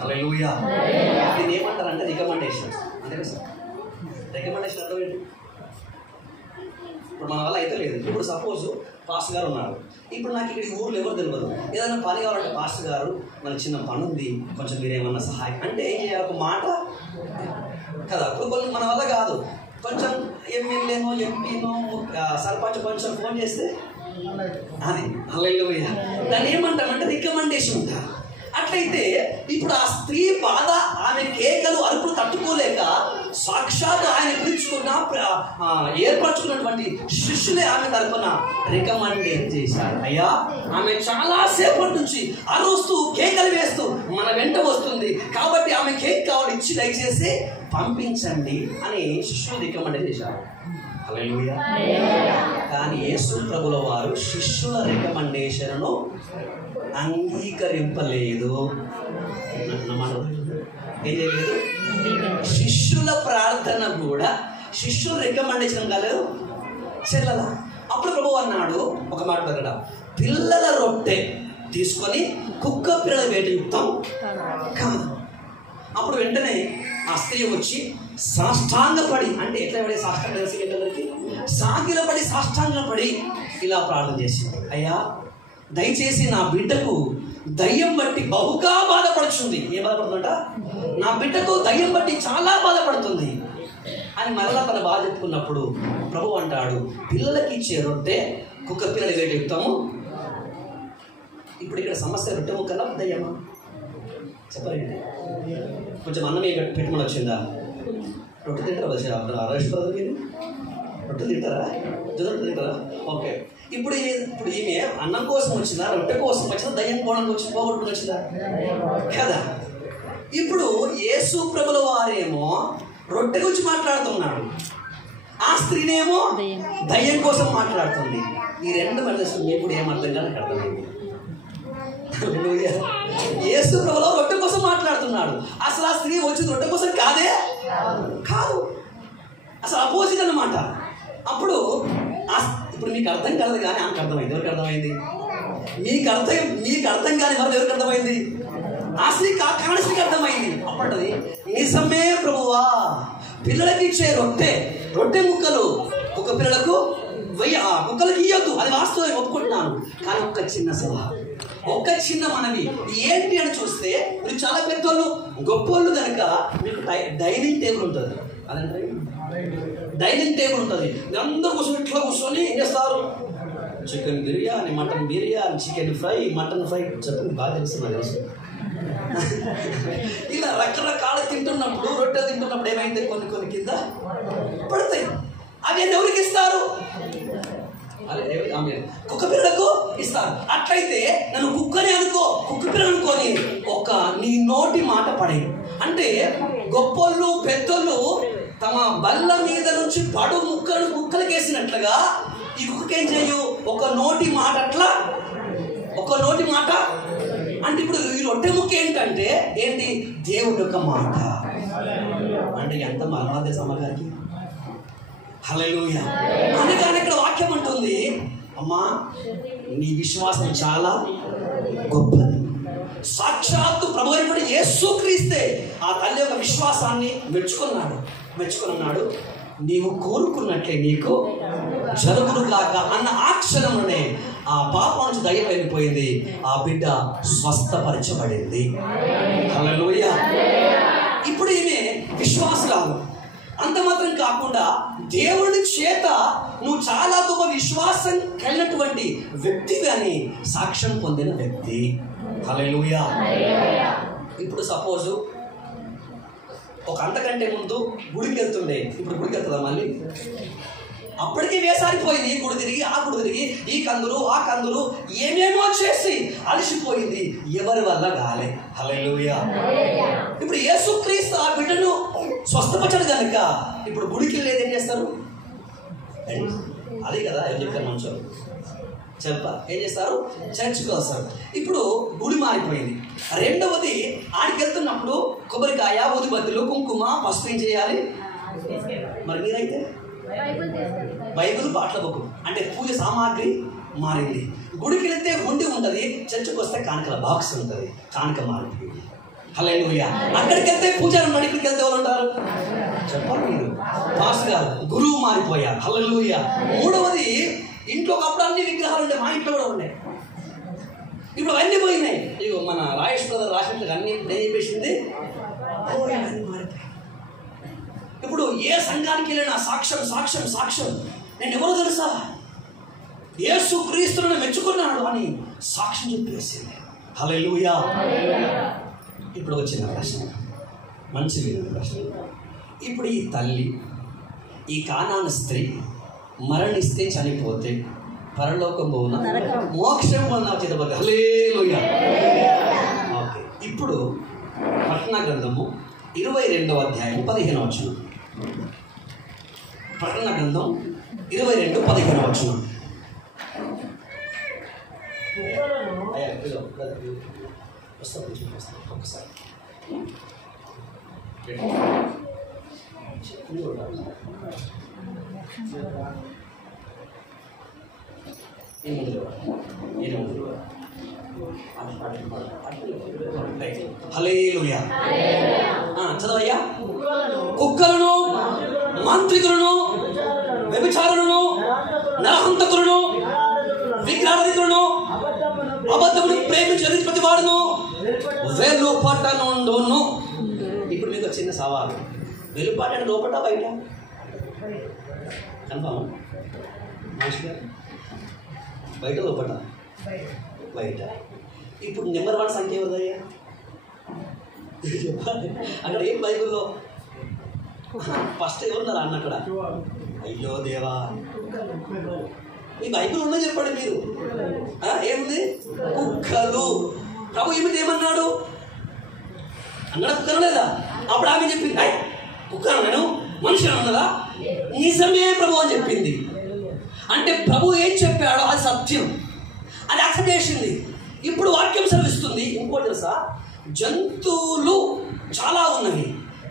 హల్లెలూయా. దీన్ని ఏమంటారంటే రికమెండేషన్. అంతే సార్, రికమెండేషన్ అర్థం ఏంటి? ఇప్పుడు మన వల్ల అయితే లేదు. ఇప్పుడు సపోజ్ పాస్టర్ గారు ఉన్నారు, ఇప్పుడు నాకు ఇక్కడ ఊర్లో ఎవరు తెలియదు, ఏదైనా పని కావాలంటే పాస్టర్ గారు మనకి చిన్న పని ఉంది, కొంచెం మీరు ఏమన్నా సహాయం అంటే ఏం చేయాలి? ఒక మాట కదా. ఇప్పుడు కొన్ని మన వల్ల కాదు, కొంచెం ఎమ్మెల్యేనో ఎంపీనో సర్పంచ్ కొంచెం ఫోన్ చేస్తే అది హల్లెలూయా. దాన్ని ఏమంటామంటే రికమెండేషన్ ఉంటారు. అట్లయితే ఇప్పుడు ఆ స్త్రీ బాధ, ఆమె కేకలు అరుపులు తట్టుకోలేక సాక్షాత్ ఆయన పిలుచుకున్న ఏర్పరచుకున్నటువంటి శిష్యులే ఆమె తరపున రికమెండేట్ చేశారు. అయ్యా, ఆమె చాలా సేపటి నుంచి అరుస్తూ కేకలు వేస్తూ మన వెంట వస్తుంది కాబట్టి ఆమె కేక్ కావాలి, ఇచ్చి దయచేసి పంపించండి అని శిష్యులు రికమెండేట్ చేశారు. హల్లెలూయా. కానీ యేసు ప్రభుల వారు శిష్యుల రికమెండేషన్ను అంగీకరింపలేదు. ఏం చేయలేదు? శిష్యుల ప్రార్థన కూడా శిష్యులు రికమెండేషన్ కాలేదు, చెల్లల. అప్పుడు ప్రభు అన్నాడు ఒక మాట దగ్గర, పిల్లల రొట్టె తీసుకొని కుక్క పిల్లల వేటియుక్తం కాదు. అప్పుడు వెంటనే ఆ స్త్రీ వచ్చి సాష్టాంగపడి, అంటే ఎట్లా పడి సాష్టాంగ సాగిలపడి సాష్టాంగపడి ఇలా ప్రార్థన చేసింది. అయ్యా, దయచేసి నా బిడ్డకు దయ్యం బట్టి బహుగా బాధపడుతుంది. ఏం బాధపడుతుందంట? నా బిడ్డకు దయ్యం బట్టి చాలా బాధపడుతుంది అని మరలా తన బాధ చెప్పుకున్నప్పుడు ప్రభు అంటాడు, పిల్లలకి ఇచ్చే రొట్టె కుక్క పిల్లలు వేటియుక్తము. ఇప్పుడు ఇక్కడ సమస్య రొట్టె ముక్కలా దయ్యమా చెప్పలేండి. కొంచెం అన్నం పెట్టుకుని వచ్చిందా? రొట్టె తింటారా? రమేష్ బ్రదర్ మీరు రొట్టె తింటారా? రొట్టె తింటారా? ఓకే. ఇప్పుడు ఈమె అన్నం కోసం వచ్చిందా, రొట్టె కోసం వచ్చిందా, దయ్యం పోవడానికి వచ్చి పోగొట్టుకుని వచ్చిందా? కదా. ఇప్పుడు యేసు ప్రభుల వారేమో రొట్టె గురించి మాట్లాడుతున్నాడు, ఆ స్త్రీనేమో దయ్యం కోసం మాట్లాడుతుంది. ఈ రెండు మధ్య ఇప్పుడు ఏమర్థం కాదు, నాకు అర్థమైంది. యేసు ప్రభుల రొట్టె కోసం మాట్లాడుతున్నాడు, అసలు ఆ స్త్రీ వచ్చింది రొట్టె కోసం కాదే, కాదు, అసలు అపోజిట్ అన్నమాట. అప్పుడు ఇప్పుడు మీకు అర్థం కాదు కానీ ఆమెకు అర్థమైంది. ఎవరికి అర్థమైంది? మీకు అర్థం కాని మరి ఎవరికి అర్థమైంది? ఆ స్త్రీ కాని స్త్రీకి అర్థమైంది. అప్పటిది నిజమే ప్రభువా, పిల్లలకి ఇచ్చే రొట్టె ముక్కలు ఒక పిల్లలకు కుక్కలకి ఇయ్యొద్దు, అది వాస్తవం, ఒప్పుకుంటున్నాను. కానీ ఒక చిన్న సలహా, ఒక చిన్న మనవి ఏంటి అని చూస్తే, మీరు చాలా పెద్దోళ్ళు గొప్పోళ్ళు కనుక మీకు డైనింగ్ టేబుల్ ఉంటుంది. అదంటే డైనింగ్ టేబుల్ ఉంటుంది. అందరూ కూర్చొని ఇట్లా కూర్చొని ఏం చేస్తారు? Chicken biryani, mutton biryani, chicken fry, mutton fry చెప్పండి, బాగా తెలుసు, నాకు తెలుసు. ఇలా రకరకాల తింటున్నప్పుడు, రొట్టె తింటున్నప్పుడు ఏమైంది, కొన్ని కింద పడతాయి. అవి ఎవరికి ఇస్తారు? కుక్క పిల్లలకు ఇస్తారు. అట్లయితే నన్ను కుక్కని అనుకో, కుక్క పిల్లలు అనుకోని ఒక నీ నోటి మాట పడే. అంటే గొప్పోళ్ళు పెద్దోళ్ళు తమ బల్ల మీద నుంచి పడు ముక్కలకి వేసినట్లుగా ఈ కుక్కకేం చేయు, ఒక నోటి మాట అట్లా, ఒక నోటి మాట. అంటే ఇప్పుడు ఈ రొట్టె ముక్క ఏంటంటే ఏంటి? దేవుడి యొక్క మాట. అంటే ఎంత మర్మాదే సమగారికి. హల్లెలూయా. అందుకని ఇక్కడ వాక్యం అంటుంది, అమ్మా నీ విశ్వాసం చాలా గొప్పది. సాక్షాత్తు ప్రభు అయినటువంటి యేసుక్రీస్తే ఆ తల్లి యొక్క విశ్వాసాన్ని మెచ్చుకున్నాడు. నీవు కోరుకున్నట్లే నీకు జరుగునుగాక అన్న ఆ క్షణంలోనే ఆ పాపం నుంచి దయ్యం వెళ్ళిపోయింది, ఆ బిడ్డ స్వస్థపరచబడింది. హల్లెలూయా. ఇప్పుడు ఈమె విశ్వాసురాలు. అంత మాత్రం కాకుండా దేవుని చేత నువ్వు చాలా గొప్ప విశ్వాసం కలిగినటువంటి వ్యక్తివి అని సాక్ష్యం పొందిన వ్యక్తి. హల్లెలూయా. ఇప్పుడు సపోజు ఒక అంతకంటే ముందు గుడికి వెళ్తుండే, ఇప్పుడు గుడికి వెళ్తుందా మళ్ళీ? అప్పటికీ వేసారిపోయింది. ఈ గుడి తిరిగి ఆ గుడి తిరిగి, ఈ కందులు ఆ కందులు ఏమేమో చేసి అలసిపోయింది. ఎవరి వల్ల కాలే. హల్లెలూయా. ఇప్పుడు యేసుక్రీస్తు ఆ బిడ్డను స్వస్థపరచడు కనుక ఇప్పుడు గుడికి లేదు ఏం చేస్తారు? అదే కదా ఏం చెప్తారు మనుషులు, ఏం చేస్తారు? చర్చికి వస్తారు. ఇప్పుడు గుడి మారిపోయింది. రెండవది, ఆడికి వెళ్తున్నప్పుడు కొబ్బరికాయ, ఊదిబత్తులు, కుంకుమ, పసుపు ఏం చేయాలి? మరి మీరైతే బైబిల్, పాటల బుక్, అంటే పూజ సామాగ్రి మారింది. గుడికి వెళ్తే హుండి ఉంటుంది, చర్చికి వస్తే కానుకల బాక్స్ ఉంటుంది, కానుక మారిపోయింది. హల్లెలూయా. అక్కడికి వెళ్తే పూజారి ఉన్నాడు, ఇక్కడికి వెళ్తే ఎవరు ఉంటారు? చెప్పాలి మీరు. పాస్టర్ గారు, గురువు మారిపోయారు. హల్లెలూయా. మూడవది, ఇంట్లో ఒకప్పుడు అన్ని విగ్రహాలు ఉండే, మా ఇంట్లో కూడా ఉన్నాయి, ఇప్పుడు అవన్నీ పోయినాయి. ఇగో మన రాయేష్ బ్రదర్ రాసినట్లుగా అన్ని నేను చెప్పేసింది మారిపోయాయి. ఇప్పుడు ఏ సంఘానికి వెళ్ళినా సాక్ష్యం సాక్ష్యం సాక్ష్యం, నేను ఎవరో తెలుసా, యేసు క్రీస్తును మెచ్చుకున్నాడు అని సాక్ష్యం చెప్పేసింది. హల్లెలూయా. ఇప్పుడు వచ్చిన ప్రశ్న, మంచి విధమైన ప్రశ్న. ఇప్పుడు ఈ తల్లి, ఈ కానాను స్త్రీ మరణిస్తే, చనిపోతే పరలోకం పోవునా, మోక్షం పోవునా చిత్తపోతే? హల్లెలూయా. ఓకే, ఇప్పుడు ప్రకటన గ్రంథము 22వ అధ్యాయం 15వ వచనం. ప్రకటన గ్రంథం 22:15 వచనం. ఒకసారి హల్లెలూయా. చదవయ్యా. కుక్కలను, మాంత్రికులను, వ్యభిచారులను, నరహంతకులను, విగ్రహాధికులను, అబద్ధమును ప్రేమించే ప్రతి వాడును వెలుపట నుండును. ఇప్పుడు మీకు చిన్న సవాలు, వెలుపట అంటే లోపట బయట? కన్ఫామ్ మంచిగా, బయట లోపట? బయట. ఇప్పుడు నెంబర్ 1 సంఖ్య ఎవరిదయ్యా? అక్కడ ఏం బైబిల్లో ఫస్ట్ ఎవరున్నారు అన్న అక్కడ? అయ్యో దేవా, మీ బైబిల్ ఉన్నది చెప్పండి మీరు. ఏముంది? కుక్కలు. ప్రభు ఏమిటి ఏమన్నాడు? అన్నాడు కుక్కలు లేదా? అప్పుడు ఆమె చెప్పింది, కుక్కను నేను మనిషిని అన్నదా? నిజమే ప్రభు అని చెప్పింది. అంటే ప్రభు ఏం చెప్పాడో అది సత్యం, అది యాక్సెప్ట్ చేసింది. ఇప్పుడు వాక్యం సెలవిస్తుంది. ఇంకోటి తెలుసా, జంతువులు చాలా ఉన్నాయి,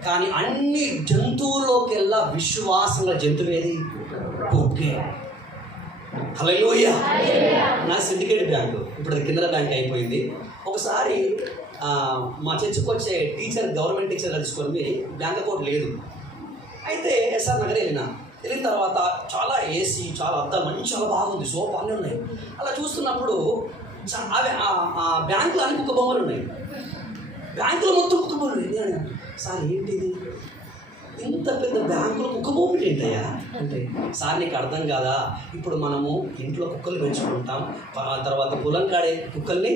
కానీ అన్ని జంతువుల్లోకెల్లా విశ్వాసంగా జంతువు ఏది? కుక్కే. హల్లెలూయా. నా సిండికేట్ బ్యాంకు, ఇప్పుడు అది కెనరా బ్యాంక్ అయిపోయింది. ఒకసారి మా చర్చికి వచ్చే టీచర్, గవర్నమెంట్ టీచర్ తెలుసుకొని బ్యాంక్ అకౌంట్ లేదు. అయితే ఎస్ఆర్ నగర్ వెళ్ళిన తర్వాత చాలా ఏసీ, చాలా అద్దాలు మంచి, చాలా బాగుంది, సోఫా అన్నీ ఉన్నాయి. అలా చూస్తున్నప్పుడు అవి ఆ బ్యాంకులో అన్ని కుక్క బొమ్మలు ఉన్నాయి, బ్యాంకులో మొత్తం కుక్క బొమ్మలు ఉన్నాయి. సార్ ఏంటిది, ఇంత పెద్ద బ్యాంకులో కుక్క బొమ్మలు ఏంటయ్యా అంటే, సార్ నీకు అర్థం కాదా, ఇప్పుడు మనము ఇంట్లో కుక్కలు పెంచుకుంటాం, తర్వాత పొలం కాడే కుక్కల్ని,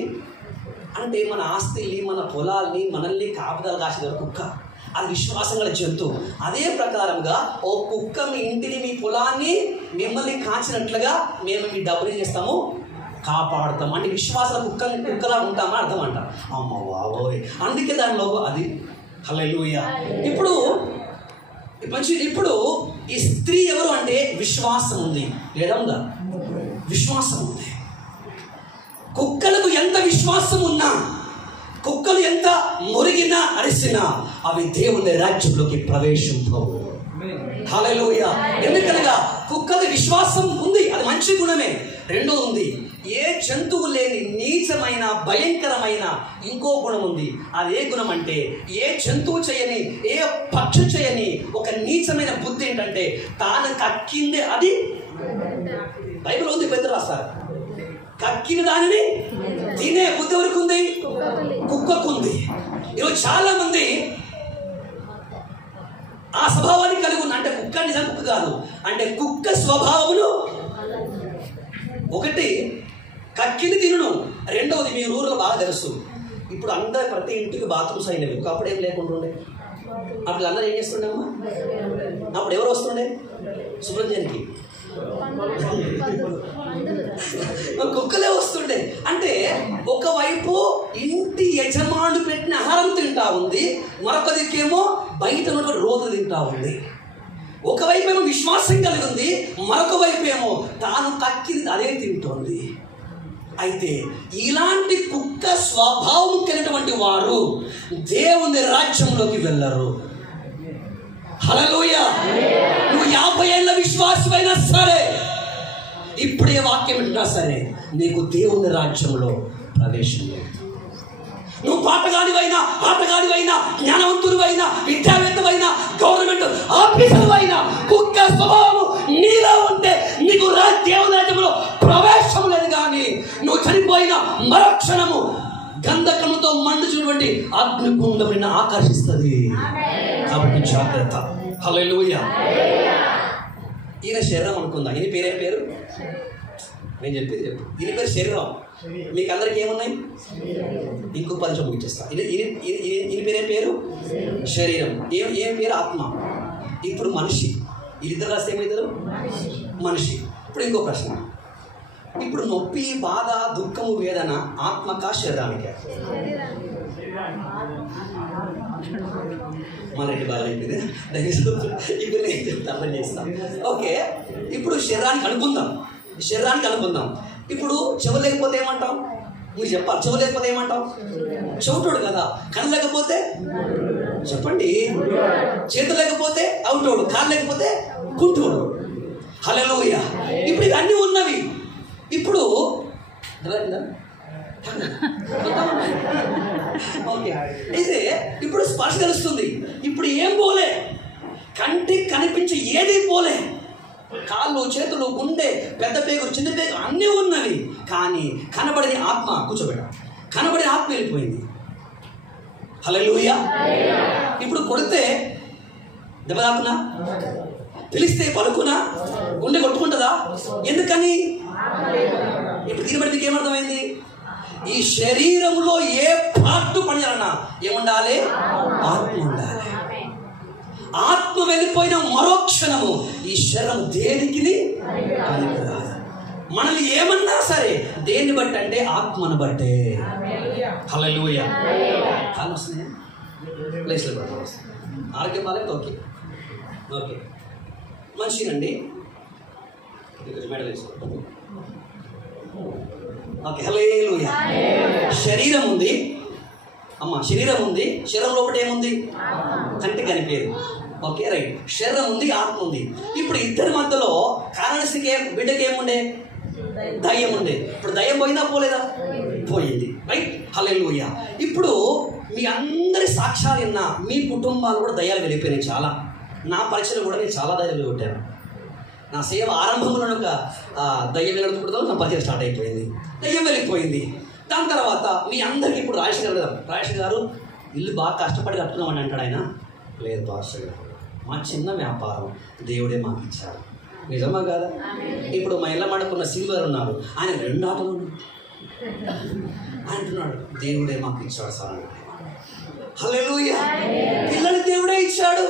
అంటే మన ఆస్తిని, మన పొలాల్ని, మనల్ని కాపుదలు కాసేదారు కుక్క, అది విశ్వాసం గల జంతువు. అదే ప్రకారంగా ఓ కుక్క మీ ఇంటిని, మీ పొలాన్ని, మిమ్మల్ని కాచినట్లుగా మేము మీ డబ్బులు చేస్తాము, కాపాడుతాం. అంటే విశ్వాసాల కుక్కలా ఉంటామని అర్థం అంట. అమ్మ బాబోయ్, అందుకే దానిలో అది. హల్లెలూయా. ఇప్పుడు ఈ స్త్రీ ఎవరు అంటే విశ్వాసం ఉంది, లేదా ఉందా? విశ్వాసం ఉంది. కుక్కలకు ఎంత విశ్వాసం ఉన్నా, కుక్కలు ఎంత మురిగినా అరిసినా అవి దేవుని రాజ్యంలోకి ప్రవేశింపవు. హల్లెలూయా. ఎందుకనగా కుక్కల విశ్వాసం ఉంది, అది మంచి గుణమే. రెండో ఉంది, ఏ జంతువు లేని నీచమైన భయంకరమైన ఇంకో గుణం ఉంది. అది ఏ గుణం అంటే, ఏ జంతువు చేయని, ఏ పక్షి చేయని ఒక నీచమైన బుద్ధి ఏంటంటే, తాను కక్కిందే అది. బైబిల్ ఉంది, పెద్ద రాస్తారు, కక్కిన దానిని తినే బుద్ధి ఎవరికి ఉంది? కుక్కకుంది. ఈరోజు చాలా మంది ఆ స్వభావాన్ని కలిగి ఉంది. అంటే కుక్క నిజం కుక్క కాదు, అంటే కుక్క స్వభావములు. ఒకటి కక్కిని తినును, రెండవది మీ ఊరిలో బాగా తెలుసు, ఇప్పుడు అందరు ప్రతి ఇంటికి బాత్రూమ్స్ అయినవి. ఒకప్పుడు ఏం లేకుండా ఉండే, అప్పుడు అందరూ ఏం చేస్తుండేమ్మా? అప్పుడు ఎవరు వస్తుండే శుభ్రం చేయడానికి? కుక్కలే వస్తుండే. అంటే ఒకవైపు ఇంటి యజమానుడు పెట్టిన ఆహారం తింటా ఉంది, మరొక దిక్కేమో బయట ఉన్నటువంటి రోజు తింటా ఉంది. ఒకవైపు ఏమో విశ్వాసం కలిగి ఉంది, మరొక వైపు ఏమో తాను కక్కింది అదే తింటోంది. అయితే ఇలాంటి కుక్క స్వభావం కలిగినటువంటి వారు దేవుని రాజ్యంలోకి వెళ్ళరు. హల్లెలూయా. నువ్వు 50 ఏళ్ళ విశ్వాసమైనా సరే, ఇప్పుడే వాక్యం వింటున్నా సరే నీకు దేవుని రాజ్యంలో ప్రవేశం లేదు. నువ్వు పాటగాడివైనా, ఆటగాడివైనా, జ్ఞానవంతుడివైనా, విద్యావేత్తవైనా, గవర్నమెంట్ ఆఫీసర్వైనా, కుక్క స్వభావము నీలో ఉంటే నీకు దేవుని రాజ్యంలో ప్రవేశం లేదు. కానీ నువ్వు చనిపోయిన మరుక్షణము గంధకముతో మండుచున్నటువంటి అగ్నికుండం నిన్ను ఆకర్షిస్తుంది. కాబట్టి జాగ్రత్త. హల్లెలూయా. ఈయన శరీరం అనుకుందా. ఈయన పేరేం పేరు? నేను చెప్పేది చెప్పు. ఈయన పేరు శరీరం. మీకు అందరికి ఏమున్నాయి? ఇంకో 10 నిమిషాలు ముగించేస్తా. ఈయన పేరేం పేరు? శరీరం. ఏం పేరు? ఆత్మ. ఇప్పుడు మనిషి. వీళ్ళిద్దరు రాస్తే ఏమవుతారు? మనిషి. ఇప్పుడు ఇంకో ప్రశ్న. ఇప్పుడు నొప్పి, బాధ, దుఃఖము, వేదన ఆత్మకా శరీరానికే? మళ్ళీ బాగా అయిపోయింది. ఇప్పుడు నేను చెప్తా, అర్థం చేస్తాం. ఓకే, ఇప్పుడు శరీరానికి అనుకుందాం. ఇప్పుడు చెవు లేకపోతే ఏమంటాం? మీరు చెప్పాలి. చెవు లేకపోతే ఏమంటాం? చెవిటోడు కదా. కన్ను లేకపోతే చెప్పండి. చేతులు లేకపోతే అవుటోడు. కాళ్ళు లేకపోతే కుంటోడు. హల్లెలూయా. ఇప్పుడు ఇవన్నీ ఉన్నవి. ఇప్పుడు ఓకే, అయితే ఇప్పుడు స్పర్శ తెలుస్తుంది. ఇప్పుడు ఏం పోలే, కంటికి కనిపించే ఏది పోలే. కాళ్ళు, చేతులు, గుండె, పెద్ద పేగులు, చిన్న పేగులు అన్నీ ఉన్నవి. కానీ కనబడిన ఆత్మ కూర్చోబెట్ట, కనబడిన ఆత్మ వెళ్ళిపోయింది. హల్లెలూయా. ఇప్పుడు కొడితే దెబ్బ తాకునా? పిలిస్తే పలుకునా? గుండె కొట్టుకుంటుందా? ఎందుకని? ఇప్పుడు దీన్ని బట్టి మీకు ఏమర్థమైంది? ఈ శరీరంలో ఏ పార్ట్ పనిచేయాలన్నా ఏముండాలి? ఆత్మ ఉండాలి. ఆత్మ వెళ్ళిపోయిన మరో క్షణము ఈ శరీరం దేనికి పనికిరాదు. మనల్ని ఏమన్నా సరే దేన్ని బట్టి అంటే ఆత్మను బట్టే. హల్లెలూయా. కాలు వస్తున్నాయి, ప్లేస్లో పడుతుంది. ఆరోగ్యం బాగాలేదు. ఓకే ఓకే, మంచినండి. మెడ వేసుకోండి. Okay, hallelujah. శరీరం ఉంది అమ్మ, శరీరం ఉంది. శరీరం లోపల ఏముంది? కంటికి కనిపించదు. Okay right. శరీరం ఉంది, ఆత్మ ఉంది. ఇప్పుడు ఇద్దరి మధ్యలో కారణస్థితికి బిడ్డకి ఏముండే? దయ్యం ఉండే. ఇప్పుడు దయ్యం పోయిందా పోలేదా? పోయింది. రైట్. హల్లెలూయా. ఇప్పుడు మీ అందరి సాక్ష్యాలు విన్నా మీ కుటుంబాలు కూడా దయ్యాలు వెళ్ళిపోయినాయి. చాలా నా పరీక్షలు కూడా నేను చాలా దయ్యాలు కొట్టాను. నా సేవ ఆరంభంలో ఒక దయ్యం వెళ్ళకూడదు, నా పరిచయం స్టార్ట్ అయిపోయింది. దయ్యం వెళ్ళిపోయింది. దాని తర్వాత మీ అందరికీ ఇప్పుడు రాజేష్ గారు ఇల్లు బాగా కష్టపడి కట్టుకున్నామని అంటాడు ఆయన. లేదు పాస్టర్ గారు, మా చిన్న వ్యాపారం దేవుడే మాకు ఇచ్చాడు. నిజమా కాదా? ఇప్పుడు మా ఇళ్ళ మడుకున్న సిల్వర్ ఉన్నారు, ఆయన 2 ఆటలు అంటున్నాడు దేవుడే మాకు ఇచ్చాడు సార్. హల్లెలూయా. పిల్లలు దేవుడే ఇచ్చాడు,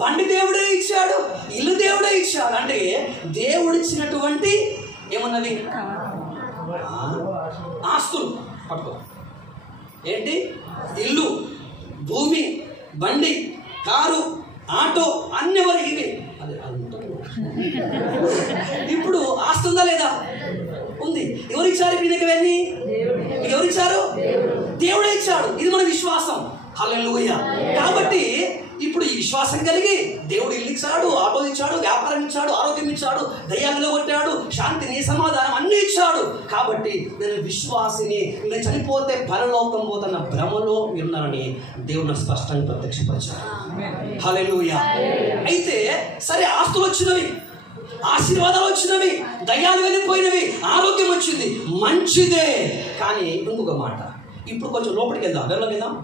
బండి దేవుడే ఇచ్చాడు, ఇల్లు దేవుడే ఇచ్చాడు. అంటే దేవుడిచ్చినటువంటి ఏమన్నది? ఆస్తులు పట్టుకో. ఏంటి? ఇల్లు, భూమి, బండి, కారు, ఆటో అన్ని వరకు ఇవి. ఇప్పుడు ఆస్తి ఉందా లేదా? ఉంది. ఎవరిచ్చారు వీళ్ళకి? ఎవరిచ్చారు? దేవుడే ఇచ్చాడు. ఇది మన విశ్వాసం. హల్లెలూయా. కాబట్టి ఇప్పుడు ఈ విశ్వాసం కలిగి దేవుడు ఇల్లు ఇచ్చాడు, ఆటో ఇచ్చాడు, వ్యాపారం ఇచ్చాడు, ఆరోగ్యం ఇచ్చాడు, దయ్యాల్లో కొట్టాడు, శాంతిని, సమాధానం అన్నీ ఇచ్చాడు. కాబట్టి నేను విశ్వాసిని, నేను చనిపోతే పరలోకం పోతున్న భ్రమలో ఉన్నానని దేవుడు స్పష్టంగా ప్రత్యక్షపరిచాడు. హల్లెలూయా. అయితే సరే, ఆస్తులు వచ్చినవి, ఆశీర్వాదాలు వచ్చినవి, దయ్యాలు వెళ్ళిపోయినవి, ఆరోగ్యం వచ్చింది, మంచిదే. కానీ ఇంకొక మాట, ఇప్పుడు కొంచెం లోపలికి వెళ్దాం. ఎవరిలోకి వెళ్దాం?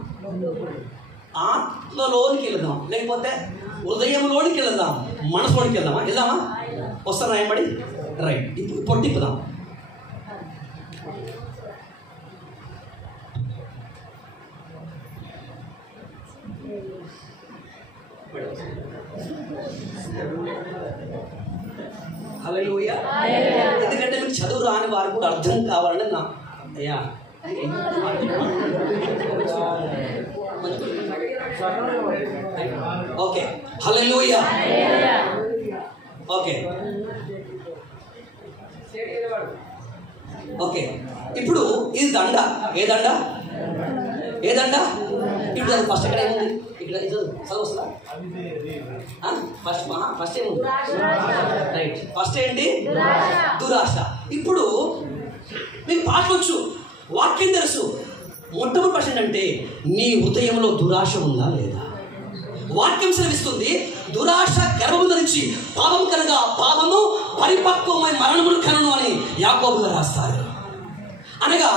ఆత్మలోనికి వెళ్దాం, లేకపోతే హృదయంలోనికి వెళ్దాం, మనసులోనికి వెళ్దామా? వెళ్దామా? వస్తారా రాయబడి? రైట్. ఇప్పుడు పొట్టిప్పుదాం. హల్లెలూయా. ఎందుకంటే మీకు చదువు రాని వారికి కూడా అర్థం కావాలని నా అయ్యా. ఓకే, హల్లెలూయా. ఓకే ఓకే, ఇప్పుడు ఇది దండ. ఏ దండ? ఏ దండ? ఇప్పుడు అది ఫస్ట్ ఎక్కడ ఏముంది? ఇక్కడ చదవస్తుందా? ఫస్ట్ ఏముంది? రైట్. ఫస్ట్ ఏంటి? దురాశ. ఇప్పుడు మీకు పాటవచ్చు, వాక్యం తెలుసు. మొట్టమొదటి ప్రశ్న ఏంటంటే నీ హృదయంలో దురాశ ఉందా లేదా? వాక్యం సెలవిస్తుంది, దురాశ గర్భము ధరించి పాపం కనుక పాపము పరిపక్వమై మరణమును కనును అని యాకోబుగా రాస్తారు. అనగా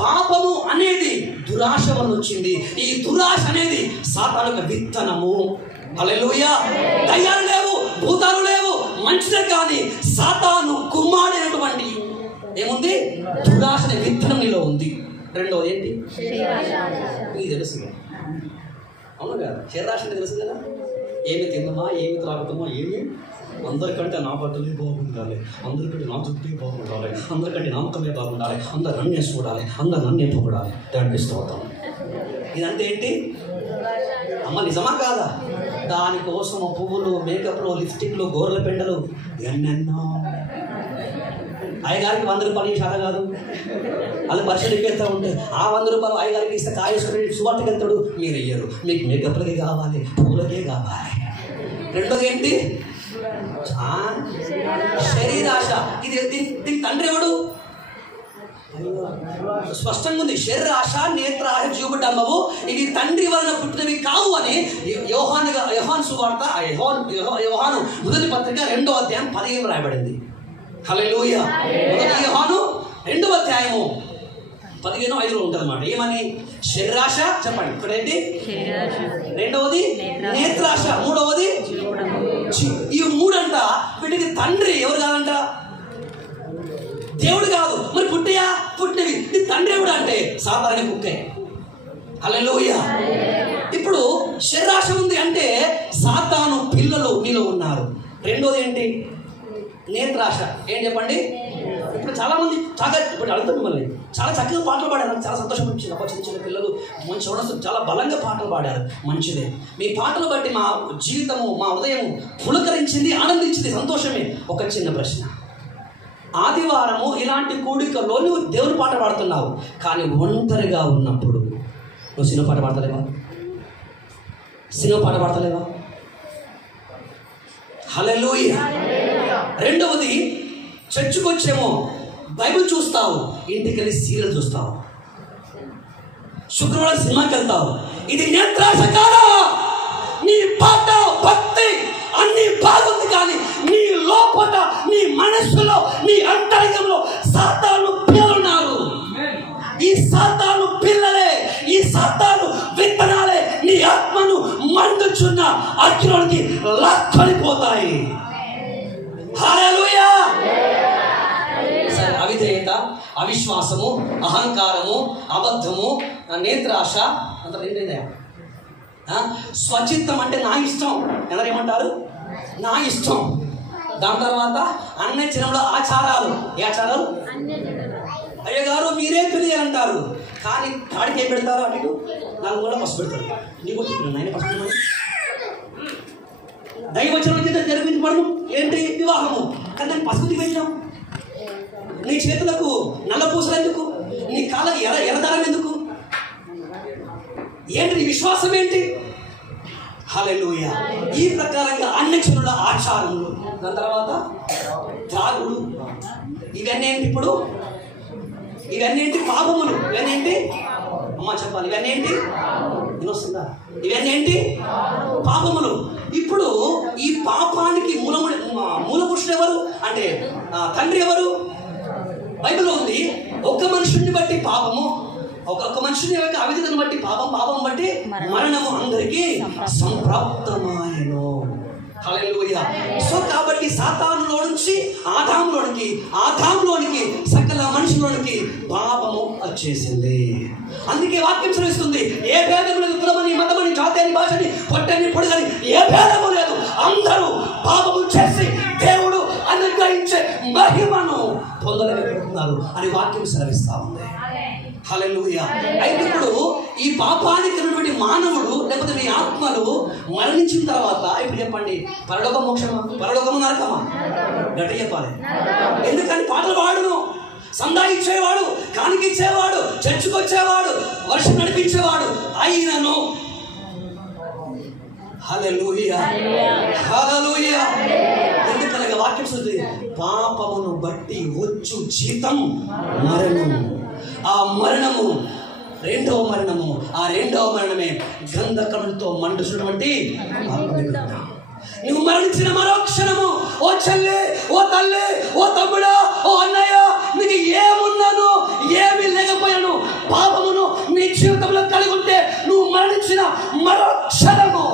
పాపము అనేది దురాశ వల్ల వచ్చింది. ఈ దురాశ అనేది సాతాను యొక్క విత్తనము. హల్లెలూయా. దయ్యాలు లేవు, భూతాలు లేవు, మంచిదే, కానీ సాతాను కుమారుడైనటువంటి ఏముంది? దురాశ అనే విత్తనం నీలో ఉంది. రెండోది ఏంటి? మీకు తెలుసు, అవును కదా? శరీరాశ అంటే తెలుసు కదా. ఏమి తిందామా, ఏమి త్రాగుతామా, ఏమి అందరికంటే నా బట్టలే బాగుండాలి, అందరికంటే నా జుట్టే బాగుండాలి, అందరికంటే నామకమే బాగుండాలి, అందరు నన్నే చూడాలి, అందరు నన్నే పొగడాలి, అనిపిస్తూ అవుతాం. ఇదంటే ఏంటి అమ్మ? నిజమా కాదా? దానికోసం పువ్వులు, మేకప్లు, లిప్స్టిక్లు, గోర్ల పెండలు ఎన్నెన్నో. అయ్యగారికి 100 రూపాయలు ఈ శాత కాదు, అది పరిశీలికి వెళ్తూ ఉంటే ఆ 100 రూపాయలు అయ్యగారికి ఇస్తే కాయేశ్వరుడు సువార్తకి వెళ్తాడు. మీరు ఇయ్యరు, మీకు మేకప్లకే కావాలి, పువ్వులకే కావాలి. రెండోది ఏంటి? శరీరాశ. ఇది దీని తండ్రి ఎవడు? స్పష్టంగా ఉంది, శరీరాశ, నేత్రాశ, జీవడంబము ఇవి తండ్రి వలన పుట్టినవి కావు అని యోహాను సువార్త, యోహాను మొదటి పత్రిక 2వ అధ్యాయం 15 రాయబడింది. హల్లెలూయా. మొదటి యోహాను 2వ అధ్యాయము 15:5 ఉంటుంది అన్నమాట. ఏమని? శరీరాశ చెప్పండి. ఇక్కడేంటి? రెండవది నేత్రాశ, మూడవది ఈ మూడంట. వీటికి తండ్రి ఎవరు కాదంట? దేవుడు కాదు. మరి పుట్టియా? పుట్టినవి. నీ తండ్రి ఎవడు అంటే సాధారణ కుక్కే. హల్లెలూయా. ఇప్పుడు శరీరాశ ఉంది అంటే సాతాను పిల్లలు నీలో ఉన్నారు. రెండోది ఏంటి? నేత్రాశ. ఏం చెప్పండి? ఇప్పుడు చాలా మంది ఇప్పుడు అడుగుతాం మిమ్మల్ని, చాలా చక్కగా పాటలు పాడారు, నాకు చాలా సంతోషం వచ్చింది. చిన్న చిన్న పిల్లలు మంచి వనస్తులు చాలా బలంగా పాటలు పాడారు, మంచిదే. మీ పాటలు బట్టి మా జీవితము, మా ఉదయం పులకరించింది, ఆనందించింది, సంతోషమే. ఒక చిన్న ప్రశ్న, ఆదివారము ఇలాంటి కూడికల్లో నువ్వు దేవుని పాట పాడుతున్నావు, కానీ ఒంటరిగా ఉన్నప్పుడు నువ్వు సినిమా పాట పాడతలేవా? సినిమా పాట పాడతలేవా? హల్లెలూయా. రెండవది, చర్చికి వచ్చేమో బైబిల్ చూస్తావు, ఇంటికి వెళ్ళి సీరియల్ చూస్తావు, శుక్రవారం సినిమాకి వెళ్తావు. ఇది నేత్రాశ కాదా? నీ పాట, భక్తి అన్ని బాగుంది, కానీ నీ లోపల, నీ మనస్సులో, నీ అంతరంగంలో సాతాను పిల్లలున్నారు. ఈ సాతాను పిల్లలే, ఈ సాతాను విత్తనాలే నీ ఆత్మను మండుచున్న అగ్నిలోకి లాక్కొనిపోతాయి. హల్లెలూయా. అవిధేయత, అవిశ్వాసము, అహంకారము, అబద్ధము, నేత్రాశ, అంత ఏంటైందా? స్వచిత్తం అంటే నా ఇష్టం. ఎవరు ఏమంటారు? నా ఇష్టం. దాని తర్వాత అన్యజనుల ఆచారాలు. ఏ ఆచారాలు? అయ్యగారు మీరే తెలియాలంటారు, కానీ కాడికి ఏం పెడతారు? అటు నాకు కూడా పసుపు పెడతారు. నీకు ఆయన పసుపు దైవచనం చేత జరిపించబడము ఏంటి? వివాహము. కానీ దాన్ని పసుపు పెట్టినాం. నీ చేతులకు నల్ల పూసలు ఎందుకు? నీ కాళ్ళకి ఎర్రదారం ఎందుకు? ఏంటి నీ విశ్వాసం ఏంటి? హల్లెలూయా. ఈ ప్రకారంగా అన్యజనుల ఆచారములు, దాని తర్వాత త్రాగుడు, ఇవన్నీ ఏంటి? ఇప్పుడు ఇవన్నీ ఏంటి? పాపములు. ఇవన్నీ ఏంటి? అమ్మ చెప్పాలి. ఇవన్నీ ఏంటి? వస్తుందా? ఇవన్నీ ఏంటి? పాపములు. ఇప్పుడు ఈ పాపానికి మూల పురుషుడు ఎవరు అంటే తండ్రి ఎవరు? బైబిల్లో ఉంది, ఒక్క మనుషుడిని బట్టి పాపము, ఒక్కొక్క మనుషుని యొక్క అవిధతను బట్టి పాపం బట్టి మరణము అందరికీ సంప్రాప్తమాయెను. హల్లెలూయా. సో కాబట్టి సాతానులో నుంచి ఆదాములోనికి సకల మనుషులోనికి పాపము వచ్చేసింది. అందుకే వాక్యం శ్రవిస్తుంది, ఏ భేదము లేదు, కులమని, మతమని, జాతని, భాషని, పొట్టని, పొడుగని ఏ భేదము లేదు, అందరూ పాపము చేసి దేవుడు అనుగ్రహించే మహిమను పొందలేకపోతున్నారు అని వాక్యం శ్రవిస్తా ఉంది. హల్లెలూయా. అయితే ఇప్పుడు ఈ పాపానికి ఉన్నటువంటి మానవుడు లేకపోతే మీ ఆత్మలు మరణించిన తర్వాత ఇప్పుడు చెప్పండి, పరలోక మోక్షమా, పరలోకము నరకమా? గట్ట చెప్పాలి. ఎందుకని పాటలు పాడును, సందా ఇచ్చేవాడు, కానికి ఇచ్చేవాడు, చర్చికి వచ్చేవాడు, వర్షం నడిపించేవాడు అయినను హల్లెలూయా, హల్లెలూయా. ఎందుకనగా వాక్యం చూస్తుంది, పాపమును బట్టి వచ్చు జీతం మరణము. ఆ మరణము రెండవ మరణము. ఆ రెండవ మరణమే గంధకములతో మండుతున్నటువంటి అగ్నిగుండం. నువ్వు మరణించిన మరో క్షణము, ఓ చెల్లి, ఓ తల్లి, ఓ తమ్ముడా, ఓ అన్నయ్య, నీకు ఏమున్నాను ఏమీ లేకపోయాను, పాపమును నీ జీవితంలో కలిగి ఉంటే నువ్వు మరణించిన మరో క్షణము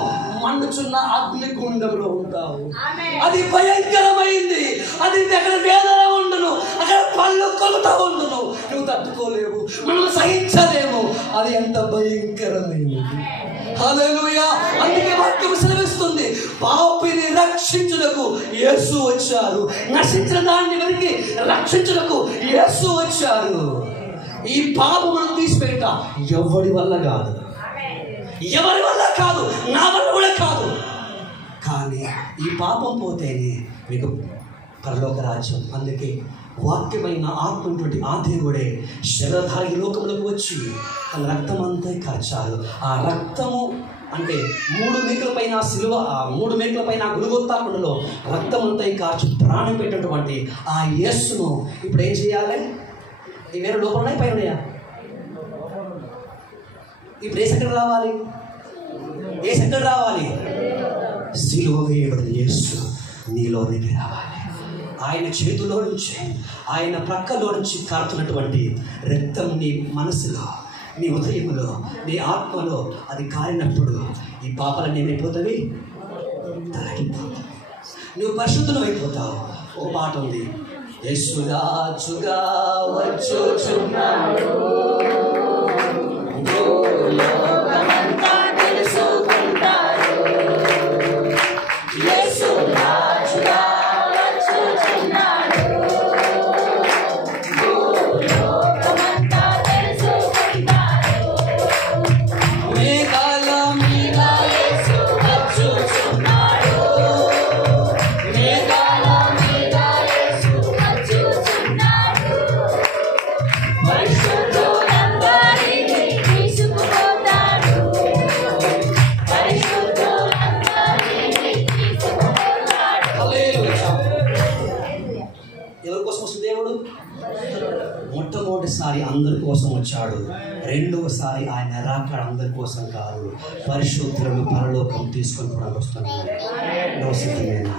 మండుచున్న అగ్నిగుండంలో ఉంటావు. అది భయంకరమైంది. అది అక్కడ వేదన ఉండును, అక్కడ పళ్ళు కొలుతా ఉండును. నువ్వు తట్టుకోలేవు, మనం సహించలేము. అది ఎంత భయంకరమైనది. హల్లెలూయా. అందుకే వాక్యం సెలవిస్తుంది, పాపిని రక్షించుటకు యేసు వచ్చారు, నశించిన దాన్ని వెతికి రక్షించుటకు యేసు వచ్చారు. ఈ పాపమును తీసిపెట్ట ఎవరి వల్ల కాదు, ఎవరి వల్ల కాదు, నా వల్ల కూడా కాదు. కానీ ఈ పాపం పోతేనే మీకు పరలోక రాజ్యం. అందుకే వాక్యమైన ఆత్మటువంటి ఆ దేవుడే శరీరధారి లోకములకు వచ్చి తన రక్తం అంతా కార్చారు. ఆ రక్తము అంటే 3 మేకుల పైన సిలువ, 3 మేకుల పైన గురుగొత్తాకుండలో రక్తం అంతా కార్చి ప్రాణం పెట్టినటువంటి ఆ యేసును ఇప్పుడు ఏం చేయాలి? ఈ వేరే లోపల ఉన్నాయి, పైన ఉన్నాయా? ఇప్పుడు ఏ సెకండ్ రావాలి? ఏ సెకండ్ రావాలి? సిలువ వేయబడిన యేసు నీలోనికి రావాలి. ఆయన చేతిలో నుంచి, ఆయన ప్రక్కలో నుంచి కారుతున్నటువంటి రక్తం నీ మనసులో, నీ హృదయంలో, నీ ఆత్మలో అది కారినప్పుడు ఈ పాపాలన్నీ ఏమైపోతాయి? తొలగిపోతాయి. నువ్వు పరిశుద్ధులు అయిపోతావు. ఓ పాట ఉంది, యేసురాజుగా వచ్చుచున్నాడు, లోకమంతా తెలుసుకుంటారు. యేసురాజుగా వచ్చుచున్నాడు, లోకమంతా తెలుసుకుంటారు. మేఘాల మీద యేసు వచ్చుచున్నాడు, మేఘాల మీద యేసు వచ్చుచున్నాడు. పరిశుద్ధులందరినీ తీసుకుపోతాడు, పరిశుద్ధులందరినీ తీసుకుపోతాడు. ఎవరి కోసం వస్తుంది దేవుడు? మొట్టమొదటిసారి అందరి కోసం వచ్చాడు. రెండవసారి ఆయన రాకడ అందరి కోసం కాదు, పరిశుద్ధులను పరలోకం తీసుకొని కూడా వస్తున్నాడు. నువ్వు సిద్ధమేనా?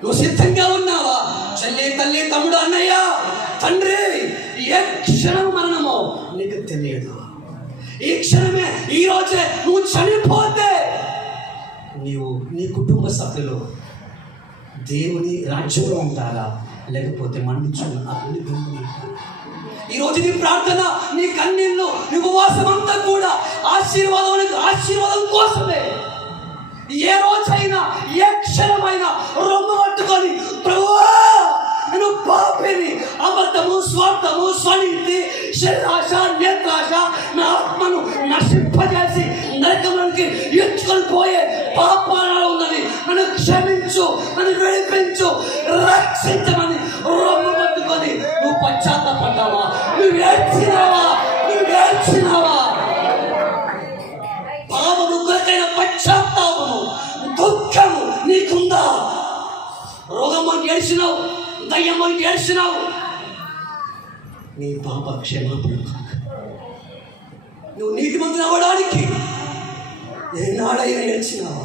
నువ్వు సిద్ధంగా ఉన్నావా? చెల్లి, తల్లి, తమ్ముడు, అన్నయ్య, తండ్రి, ఏ క్షణం మరణమో నీకు తెలియదు. ఈ క్షణమే, ఈ రోజే నువ్వు చనిపోతే నీవు, నీ కుటుంబ సభ్యులు దేవుని రాజ్యంలో ఉంటారా, లేకపోతే మండించున్న అగ్ని గుండంలో ఉంటారా? ఈరోజు నీ ప్రార్థన, నీ కన్నీళ్ళు, నీ ఉపవాసం అంతా కూడా ఆశీర్వాదం కోసమే. ఏ రోజైనా, ఏ క్షణమైనా రొమ్ము పట్టుకొని, ప్రభువా నేను పాపిని, అబద్ధము, స్వార్థము, స్వనీతి, శరీరాశ, నేత్రాశ నా ఆత్మను నశింపజేసి నరకంలోకి ఎత్తుకొని పోయే పాపాలు ఉన్నది, నన్ను క్షమించు, నన్ను విడిపించు, రక్షించమని రొమ్ము పట్టుకొని నువ్వు పశ్చాత్తాపడ్డావా? నువ్వు ఏడ్చినావా? పాపము కొరకైన పశ్చాత్తాపము, దుఃఖము నీకుందా? రోగం అని ఏడ్చినావు, దయ్యం అని ఏడ్చినావు, నీ పాప క్షమాపణ. నువ్వు నీతిమంతుని అవ్వడానికి ఏనాడైనా ఏడ్చినావు.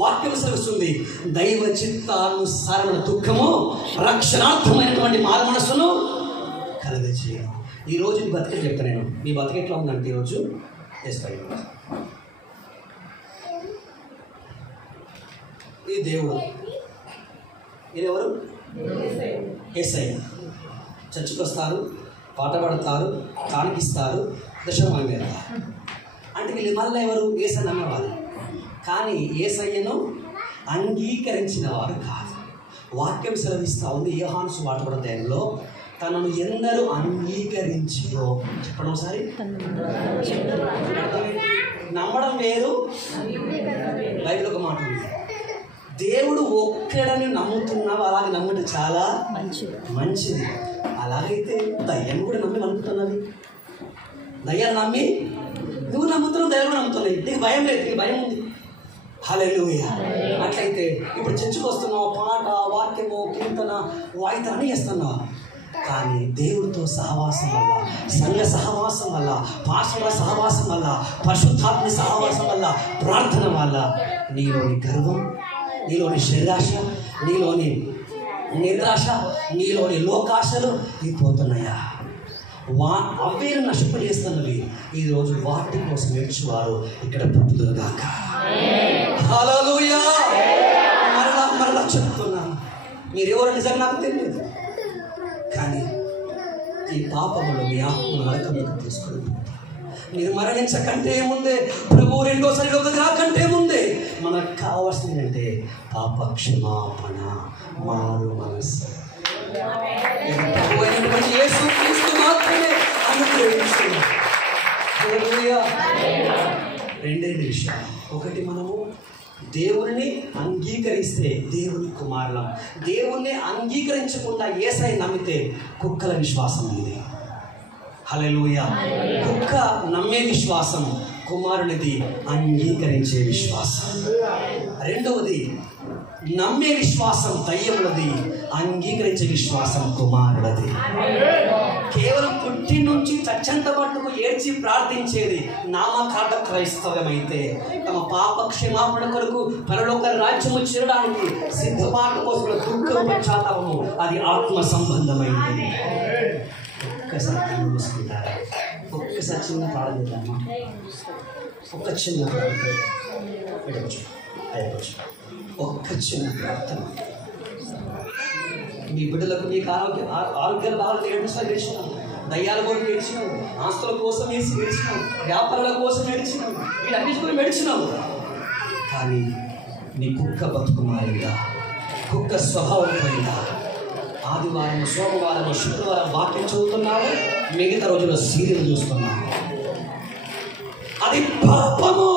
వాక్యం సెలవుస్తుంది, దైవ చిత్తానుసారమైన దుఃఖము రక్షణార్థమైనటువంటి మారు మనస్సును కలగచేయడం. ఈరోజు నీ బతికే చెప్తాను నేను. మీ బతికి ఎట్లా ఉందంటే ఈరోజు ఈ దేవుడు, మీరెవరు? యేసయ్య. చర్చికి వస్తారు, పాట పాడతారు, కానికిస్తారు, దశమం పెడతారు. అంటే వీళ్ళు మళ్ళీ ఎవరు? యేసయ్య నమ్మేవారు, కానీ యేసయ్యను అంగీకరించిన వారు కాదు. వాక్యం సెలవిస్తూ ఉంది యోహాను సువార్త అధ్యాయంలో, తనను ఎందరూ అంగీకరించిరో, చెప్పండి ఒకసారి. నమ్మడం వేరు, బైబిల్ ఒక మాట ఉంది, దేవుడు ఒక్కడని నమ్ముతున్నావు, అలాగే నమ్మటం చాలా మంచిది. అలాగైతే దయ్యం కూడా నమ్మి నమ్ముతున్నది. దయ్యాన్ని నమ్మి నువ్వు నమ్ముతున్నావు, దయ్యం కూడా నమ్ముతున్నాయి. నీకు భయం లేదు, నీకు భయం ఉంది. హల్లెలూయా. అట్లయితే ఇప్పుడు చర్చకు వస్తున్నావు, పాట, వాక్యము, కీర్తన, వాయిద్యం అన్నీ చేస్తున్నావు. కానీ దేవుడితో సహవాసం వల్ల, సంఘ సహవాసం వల్ల, పాస్టర్ల సహవాసం వల్ల, పరిశుద్ధాత్మ సహవాసం వల్ల, ప్రార్థన వల్ల నీలోని గర్వం, నీలోని శరీరాశ, నీలోని నిరాశ, నీలోని లోకాశలు పోతున్నాయా? అవే నష్టపడేస్తున్నవి. ఈరోజు వాటి కోసం ఏడ్చేవారు ఇక్కడ పుట్టుదురుగాక. హల్లెలూయా. మరలా చెప్తున్నాను, మీరెవరో నిజంగా నాకు తెలియదు, కానీ ఈ పాపములు మీ ఆత్మను నరకంలోకి తీసుకుని మీరు మరణించకంటే ముందే, ప్రభు రెండోసారి రాకంటే ముందే మనకు కావాల్సింది అంటే పాప క్షమాపణ, మారు మనసు. యేసు క్రీస్తు మాత్రమే అనుగ్రహించుకున్నాడు. హల్లెలూయా. రెండే విషయాలు. ఒకటి, మనము దేవుని అంగీకరిస్తే దేవుని కుమారులం. దేవుణ్ణి అంగీకరించకుండా యేసయ్య నమ్మితే కుక్కల విశ్వాసం ఉంది. హల్లెలూయా. కుక్క నమ్మే విశ్వాసం, కుమారునిది అంగీకరించే విశ్వాసం. రెండవది, నమ్మే విశ్వాసం దయ్యములది, అంగీకరించే విశ్వాసం కుమారులది. కేవలం పుట్టి నుంచి చచ్చంత మట్టుకు ఏడ్చి ప్రార్థించేది నామకార్థ క్రైస్తవమైతే, తమ పాప క్షమాపణ కొరకు పరలోక రాజ్యము చేరడానికి సిద్ధపాటు కోసం దుఃఖం, పశ్చాత్తాపము, అది ఆత్మ సంబంధమైంది. ఒక్కసారి మూసుకుంటారా? ఒక్కసారి చిన్న ప్రారంభిద్దామా? ఒక్క చిన్న ఒక్క చిన్న ప్రార్థన. మీ బిడ్డలకు, మీకు ఆరోగ్యాలు బాగా ఏడ్చినాం, దయ్యాల కోసం ఏడ్చినాం, ఆస్తుల కోసం ఏడ్చినాం, వ్యాపారాల కోసం ఏడ్చినాం, వీటన్నిటి కూడా ఏడ్చినాం. కానీ నీ కుక్క బతుకు మారిందా? కుక్క స్వభావం పోయిందా? ఆదివారం, సోమవారం, శుక్రవారం వాక్యం చదువుతున్నావు, మిగతా రోజుల్లో సీరియల్ చూస్తున్నావు. అది పాపము.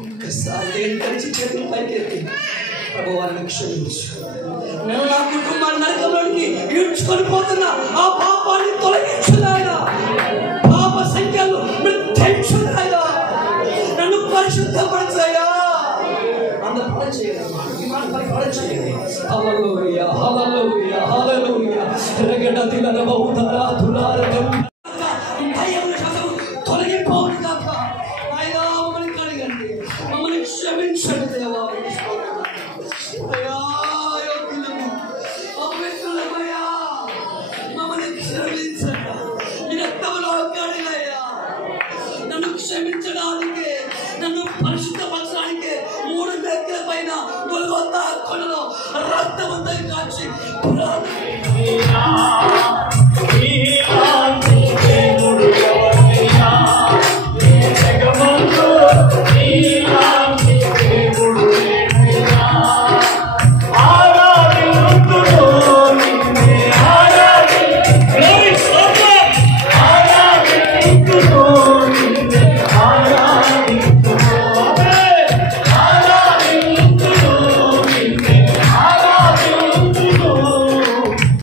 ఒక్కసారి నేను కలిసి చేతులు పైకెత్తి, ప్రభువారిని క్షమించు, నేను నా కుటుంబాన్ని నరకంలోనికి ఈడ్చుకొని పోతున్నా, ఆ పాపాన్ని తొలగించున్నాయన, పాప సంఖ్యలు మృత్యుంచున్నాయా, నన్ను పరిశుద్ధపరచాయా. అందరూ పడచేయండి. హల్లెలూయా, హల్లెలూయా, హల్లెలూయా. రగడతిలన బౌద్ధరా తులారకం తొలగిపోను కాక. అయ్యా, మమ్మల్ని కడగండి, మమ్మల్ని క్షమించండి దేవా. అయ్యా, యోగ్యులము, అపవిత్రులమయ్యా, మమ్మల్ని క్షమించండి. నీ రక్తములో కడిగయ్యా, నన్ను క్షమించడానికి, నన్ను పరిశుద్ధపరచడానికి 3 వ్యక్తుల పైన గొల్గొతా కొండలో రక్తమంతా కాచి